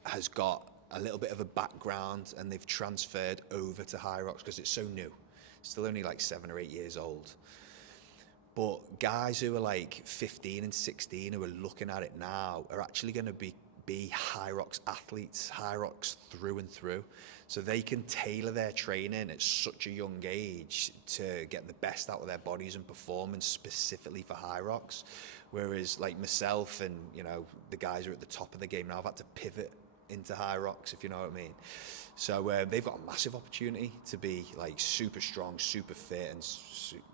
has got a little bit of a background and they've transferred over to HYROX because it's so new. It's still only like 7 or 8 years old. But guys who are like 15 and 16 who are looking at it now are actually going to be HYROX athletes, HYROX through and through. So they can tailor their training at such a young age to get the best out of their bodies and performance specifically for HYROX. Whereas like myself and, you know, the guys who are at the top of the game now have had to pivot into HYROX, if you know what I mean. So they've got a massive opportunity to be like super strong, super fit, and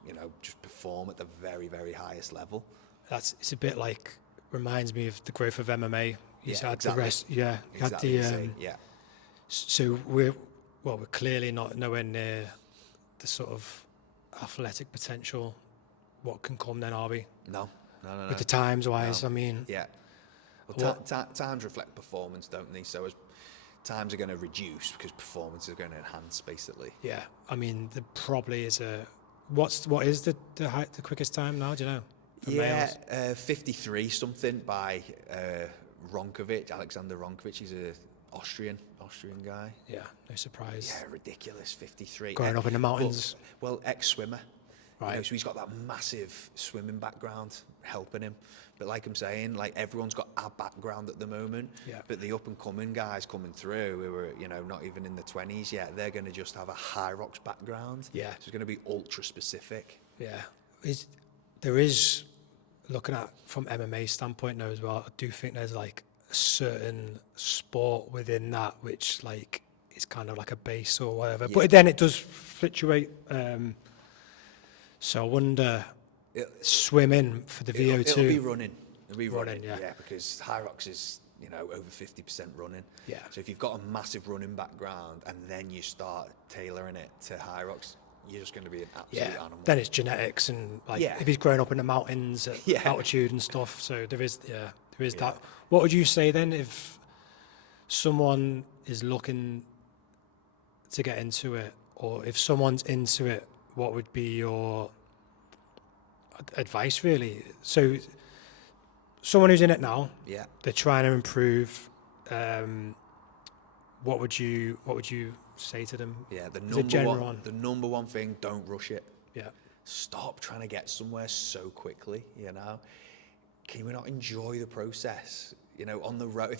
you know, just perform at the very, very highest level. It's a bit like, reminds me of the growth of MMA. He's had exactly. the rest, yeah. Exactly Had the yeah. So we're clearly not nowhere near the sort of athletic potential. What can come then, are we? No. With the times wise, No. I mean. Yeah. Well, times reflect performance, don't they? So as times are going to reduce because performance is going to enhance, basically. Yeah, I mean, there probably is what is the quickest time now? Do you know? For males? 53 something by Alexander Ronkovic. He's a Austrian guy. Yeah, no surprise. Yeah, ridiculous, 53. Growing up in the mountains. Well, ex-swimmer. Right. You know, so he's got that massive swimming background helping him. But like I'm saying, like everyone's got a background at the moment. Yeah. But the up and coming guys coming through who are, you know, not even in the 20s yet, they're going to just have a HYROX background. Yeah. So it's going to be ultra specific. Yeah. There is, looking at from MMA standpoint now as well, I do think there's like a certain sport within that which like is kind of like a base or whatever. Yeah. But then it does fluctuate. So I wonder, swimming for the VO2. It'll be running. It'll be running, yeah. Yeah, because HYROX is, you know, over 50% running. Yeah. So if you've got a massive running background and then you start tailoring it to HYROX, you're just going to be an absolute animal. Then it's genetics and like if he's growing up in the mountains at altitude and stuff. So there is that. What would you say then if someone is looking to get into it, or if someone's into it, what would be your advice really? So someone who's in it now, they're trying to improve. What would you say to them? Yeah, the number one thing, don't rush it. Yeah. Stop trying to get somewhere so quickly, you know. Can we not enjoy the process? You know, on the road,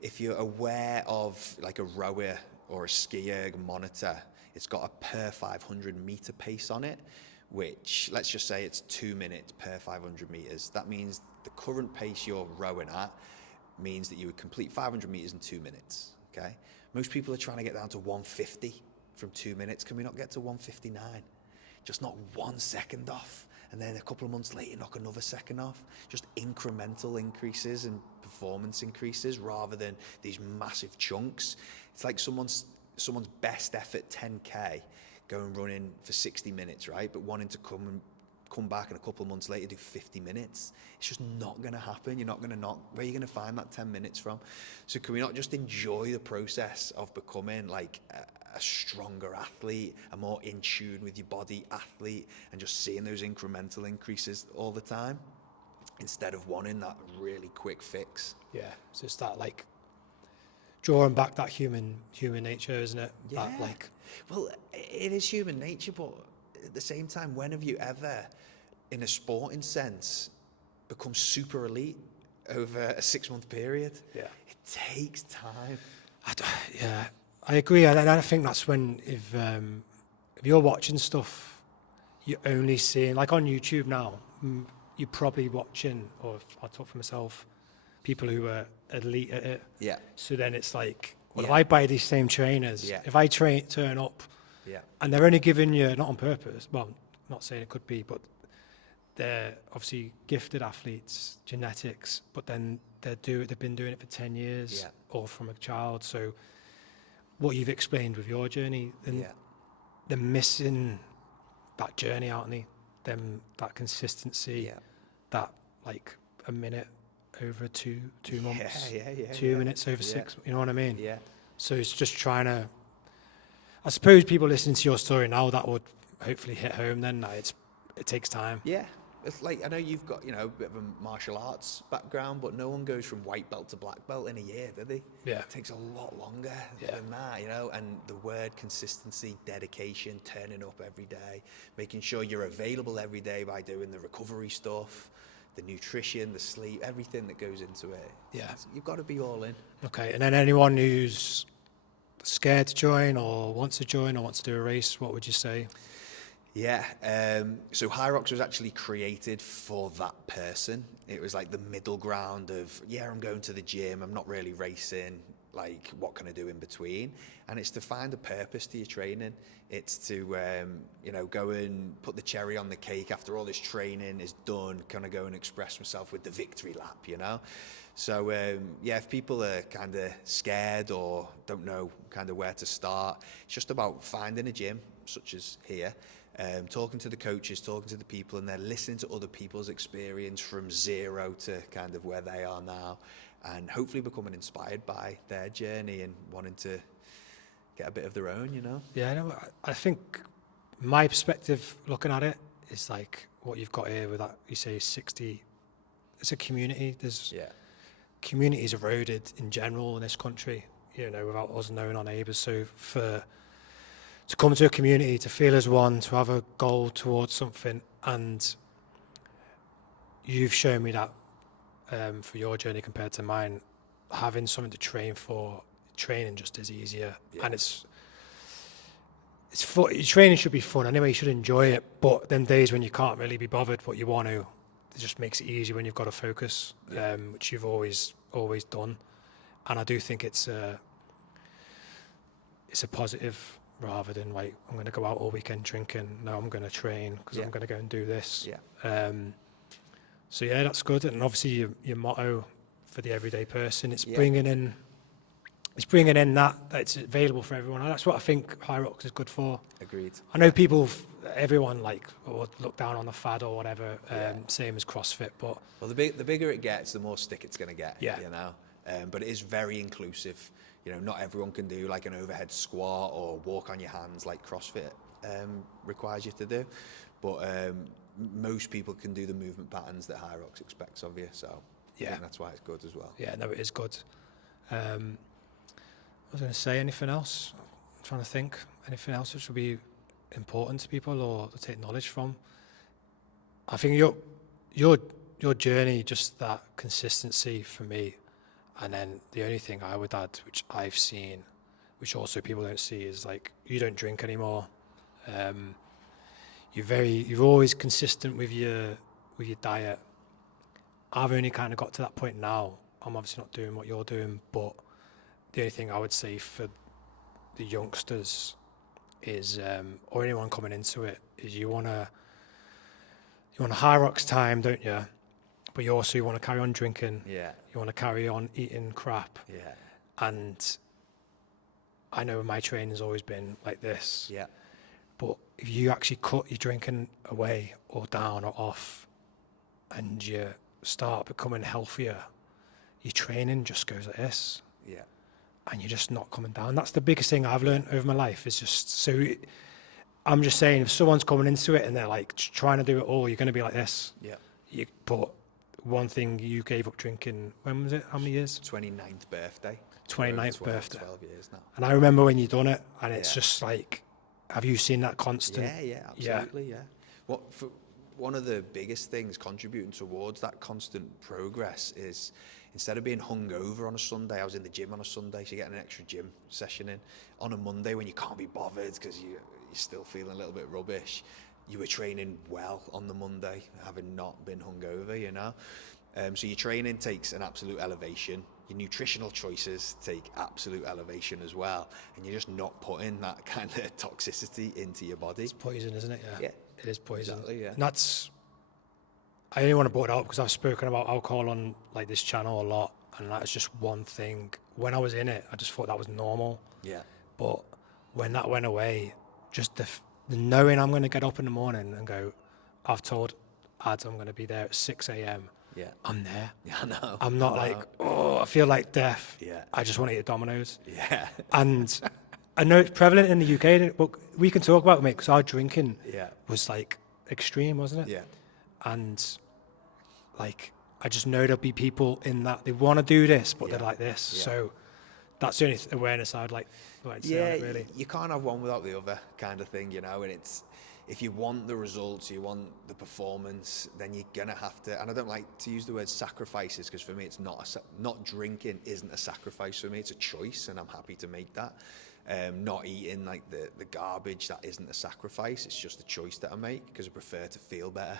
if you're aware of like a rower or a skier monitor, it's got a per 500 meter pace on it, which let's just say it's 2 minutes per 500 meters. That means the current pace you're rowing at means that you would complete 500 meters in 2 minutes. Okay. Most people are trying to get down to 150 from 2 minutes. Can we not get to 159? Just knock 1 second off. And then a couple of months later, knock another second off. Just incremental increases and performance increases rather than these massive chunks. It's like someone's best effort 10K going running for 60 minutes, right? But wanting to come back and a couple of months later do 50 minutes. It's just not going to happen. You're not going to where are you going to find that 10 minutes from? So can we not just enjoy the process of becoming like a stronger athlete, a more in tune with your body athlete, and just seeing those incremental increases all the time instead of wanting that really quick fix? Yeah, so it's that like drawing back that human nature, isn't it? Yeah. That, like, well, it is human nature, but at the same time, when have you ever, in a sporting sense, become super elite over a 6-month period? Yeah. It takes time. I agree. And I think that's when if you're watching stuff, you're only seeing, like on YouTube now, you're probably watching, or if I talk for myself, people who are elite at it. Yeah. So then it's like, well, if I buy these same trainers, if I turn up, and they're only giving you, not on purpose, well, not saying it could be, but they're obviously gifted athletes, genetics, but then they've been doing it for 10 years or from a child. So what you've explained with your journey, then they're missing that journey, aren't they? That consistency, that like a minute over two months, 2 minutes over 6, you know what I mean? Yeah. So it's just trying to, I suppose people listening to your story now, that would hopefully hit home then, that it takes time. Yeah. It's like, I know you've got, a bit of a martial arts background, but no one goes from white belt to black belt in a year, do they? Yeah. It takes a lot longer Yeah. than that, and the word consistency, dedication, turning up every day, making sure you're available every day by doing the recovery stuff, the nutrition, the sleep, everything that goes into it. Yeah. You've got to be all in. Okay, and then anyone who's scared to join or wants to join or wants to do a race, what would you say? Yeah, so HYROX was actually created for that person. It was like the middle ground of, I'm going to the gym, I'm not really racing, like what can I do in between? And it's to find a purpose to your training. It's to, go and put the cherry on the cake after all this training is done, kind of go and express myself with the victory lap, So, if people are kind of scared or don't know kind of where to start, it's just about finding a gym, such as here, talking to the coaches, talking to the people, and then listening to other people's experience from zero to kind of where they are now, and hopefully becoming inspired by their journey and wanting to get a bit of their own, Yeah, I think my perspective looking at it is like what you've got here with that, you say 60, it's a community. Communities eroded in general in this country, without us knowing our neighbours. So to come to a community, to feel as one, to have a goal towards something, and you've shown me that for your journey compared to mine, having something to train for, training just is easier, and it's fun. Your training should be fun anyway. You should enjoy it, but them days when you can't really be bothered, but you want to, it just makes it easier when you've got to focus, which you've always done. And I do think it's a positive rather than like, I'm going to go out all weekend drinking. No, I'm going to train because I'm going to go and do this. So that's good. And obviously your motto for the everyday person, it's bringing in that it's available for everyone. And that's what I think HYROX is good for. Agreed. I know everyone like or look down on the fad or whatever, same as CrossFit, but well, the bigger it gets, the more stick it's going to get. But it is very inclusive. Not everyone can do like an overhead squat or walk on your hands like CrossFit requires you to do, but most people can do the movement patterns that HYROX expects of you. So I think that's why it's good as well. Yeah, no, it is good. I was going to say anything else. I'm trying to think anything else which would be important to people or to take knowledge from. I think your journey, just that consistency for me, and then the only thing I would add, which I've seen, which also people don't see, is like you don't drink anymore. You're always consistent with your diet. I've only kind of got to that point now. I'm obviously not doing what you're doing, but the only thing I would say for the youngsters is, or anyone coming into it, is you want a HYROX time, don't you? But you want to carry on drinking. Yeah. You want to carry on eating crap. Yeah. And I know my training's always been like this. Yeah. But if you actually cut your drinking away or down or off, and you start becoming healthier, your training just goes like this. Yeah. And you're just not coming down. That's the biggest thing I've learned over my life, is just, so I'm just saying, if someone's coming into it and they're like trying to do it all, you're going to be like this. Yeah. But one thing, you gave up drinking, when was it? How many years? 29th birthday. 29th birthday. 12 years now. And I remember when you done it, and it's just like, have you seen that constant? Yeah, absolutely, yeah. One of the biggest things contributing towards that constant progress is, instead of being hungover on a Sunday, I was in the gym on a Sunday, so you get an extra gym session in. On a Monday, when you can't be bothered because you're still feeling a little bit rubbish, you were training well on the Monday, having not been hungover, So your training takes an absolute elevation. Your nutritional choices take absolute elevation as well. And you're just not putting that kind of toxicity into your body. It's poison, isn't it? Yeah. It is poison. Exactly, yeah. And I only want to put it up because I've spoken about alcohol on like this channel a lot, and that is just one thing. When I was in it, I just thought that was normal. Yeah. But when that went away, just the knowing I'm going to get up in the morning and go, I've told ads I'm going to be there at 6 a.m. Yeah. I'm there. Yeah, I know. I'm not I feel like death. Yeah. I just want to eat Domino's. Yeah. And I know it's prevalent in the UK, but we can talk about it, mate, because our drinking was like extreme, wasn't it? Yeah. And like, I just know there'll be people in that they want to do this, but they're like this. Yeah. So that's the only awareness I'd like to say on it, really. You can't have one without the other, kind of thing, you know. And it's, if you want the results, you want the performance, then you're gonna have to. And I don't like to use the word sacrifices, because for me, it's not drinking isn't a sacrifice for me. It's a choice, and I'm happy to make that. Not eating like the garbage, that isn't a sacrifice. It's just a choice that I make, because I prefer to feel better.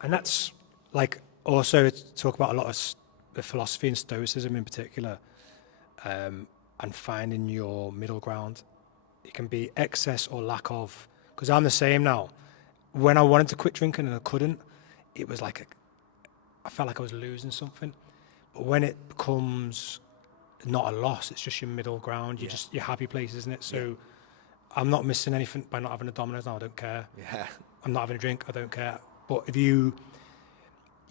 And that's like also talk about a lot of the philosophy and stoicism in particular, and finding your middle ground. It can be excess or lack of, because I'm the same now. When I wanted to quit drinking and I couldn't, it was like I felt like I was losing something. But when it becomes not a loss, it's just your middle ground. You're just your happy place, isn't it? So I'm not missing anything by not having a Domino's now. I don't care. Yeah. I'm not having a drink. I don't care. But if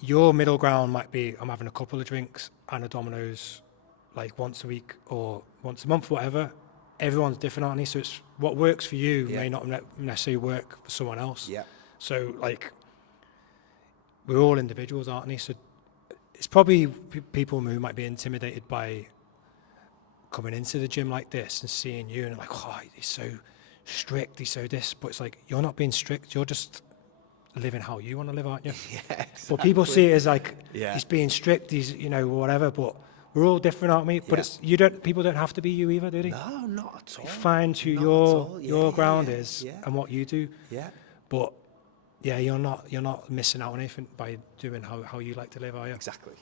your middle ground might be, I'm having a couple of drinks and a Domino's like once a week or once a month, whatever. Everyone's different, aren't they? So it's what works for you may not necessarily work for someone else. Yeah. So like, we're all individuals, aren't they? So it's probably people who might be intimidated by coming into the gym like this and seeing you and like, oh, he's so strict, he's so this. But it's like, you're not being strict. You're just living how you want to live, aren't you? Yeah, exactly. But people see it as like, he's being strict, he's, whatever. But we're all different, aren't we? But it's people don't have to be you either, do they? No, not at all. Find who your ground is and what you do. Yeah. But yeah, you're not missing out on anything by doing how you like to live, are you? Exactly,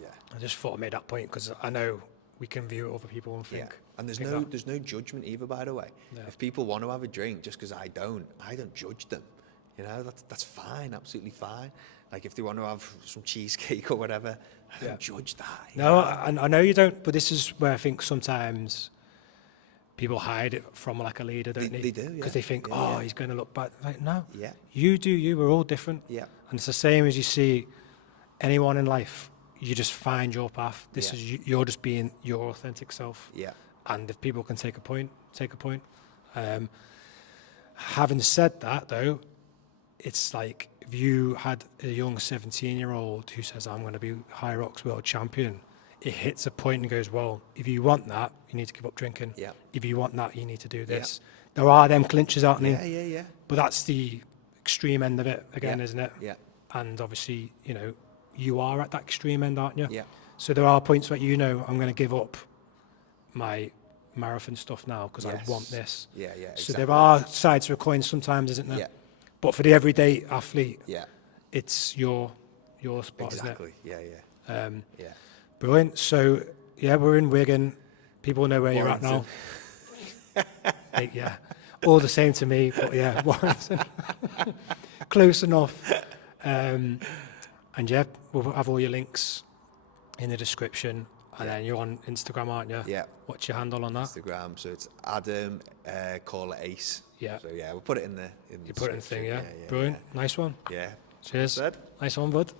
yeah. I just thought I made that point because I know we can view other people and think. And there's no judgment either, by the way. No. If people want to have a drink, just because I don't judge them. You know, that's fine, absolutely fine. Like if they want to have some cheesecake or whatever, I don't judge that. No, I know you don't, but this is where I think sometimes people hide it from like a leader, don't they? They do, because they think, he's going to look bad. Like, no, Yeah. you do you. We're all different. Yeah. And it's the same as you see anyone in life. You just find your path. This is you're just being your authentic self. Yeah. And if people can take a point. Having said that, though, it's like if you had a young 17-year-old who says, I'm going to be HYROX World Champion, it hits a point and goes, well, if you want that, you need to give up drinking. Yeah. If you want that, you need to do this. There are them clinches out there. Yeah. But that's the extreme end of it again, isn't it? Yeah. And obviously, you are at that extreme end, aren't you? Yeah. So there are points where I'm going to give up my marathon stuff now because I want this. Yeah, exactly. So there are sides to a coin sometimes, isn't there? Yeah. But for the everyday athlete, Yeah. it's your spot, Exactly. isn't it? Yeah. Brilliant. So, we're in Wigan. People know where you're at now. All the same to me, but Warrington. Close enough. And we'll have all your links in the description. And then you're on Instagram, aren't you? Yeah. What's your handle on that? Instagram, so it's Adam, call it Ace. Yeah. So we'll put it in the You put it in the thing, description. Brilliant. Nice one. Yeah. Cheers. Said. Nice one, bud.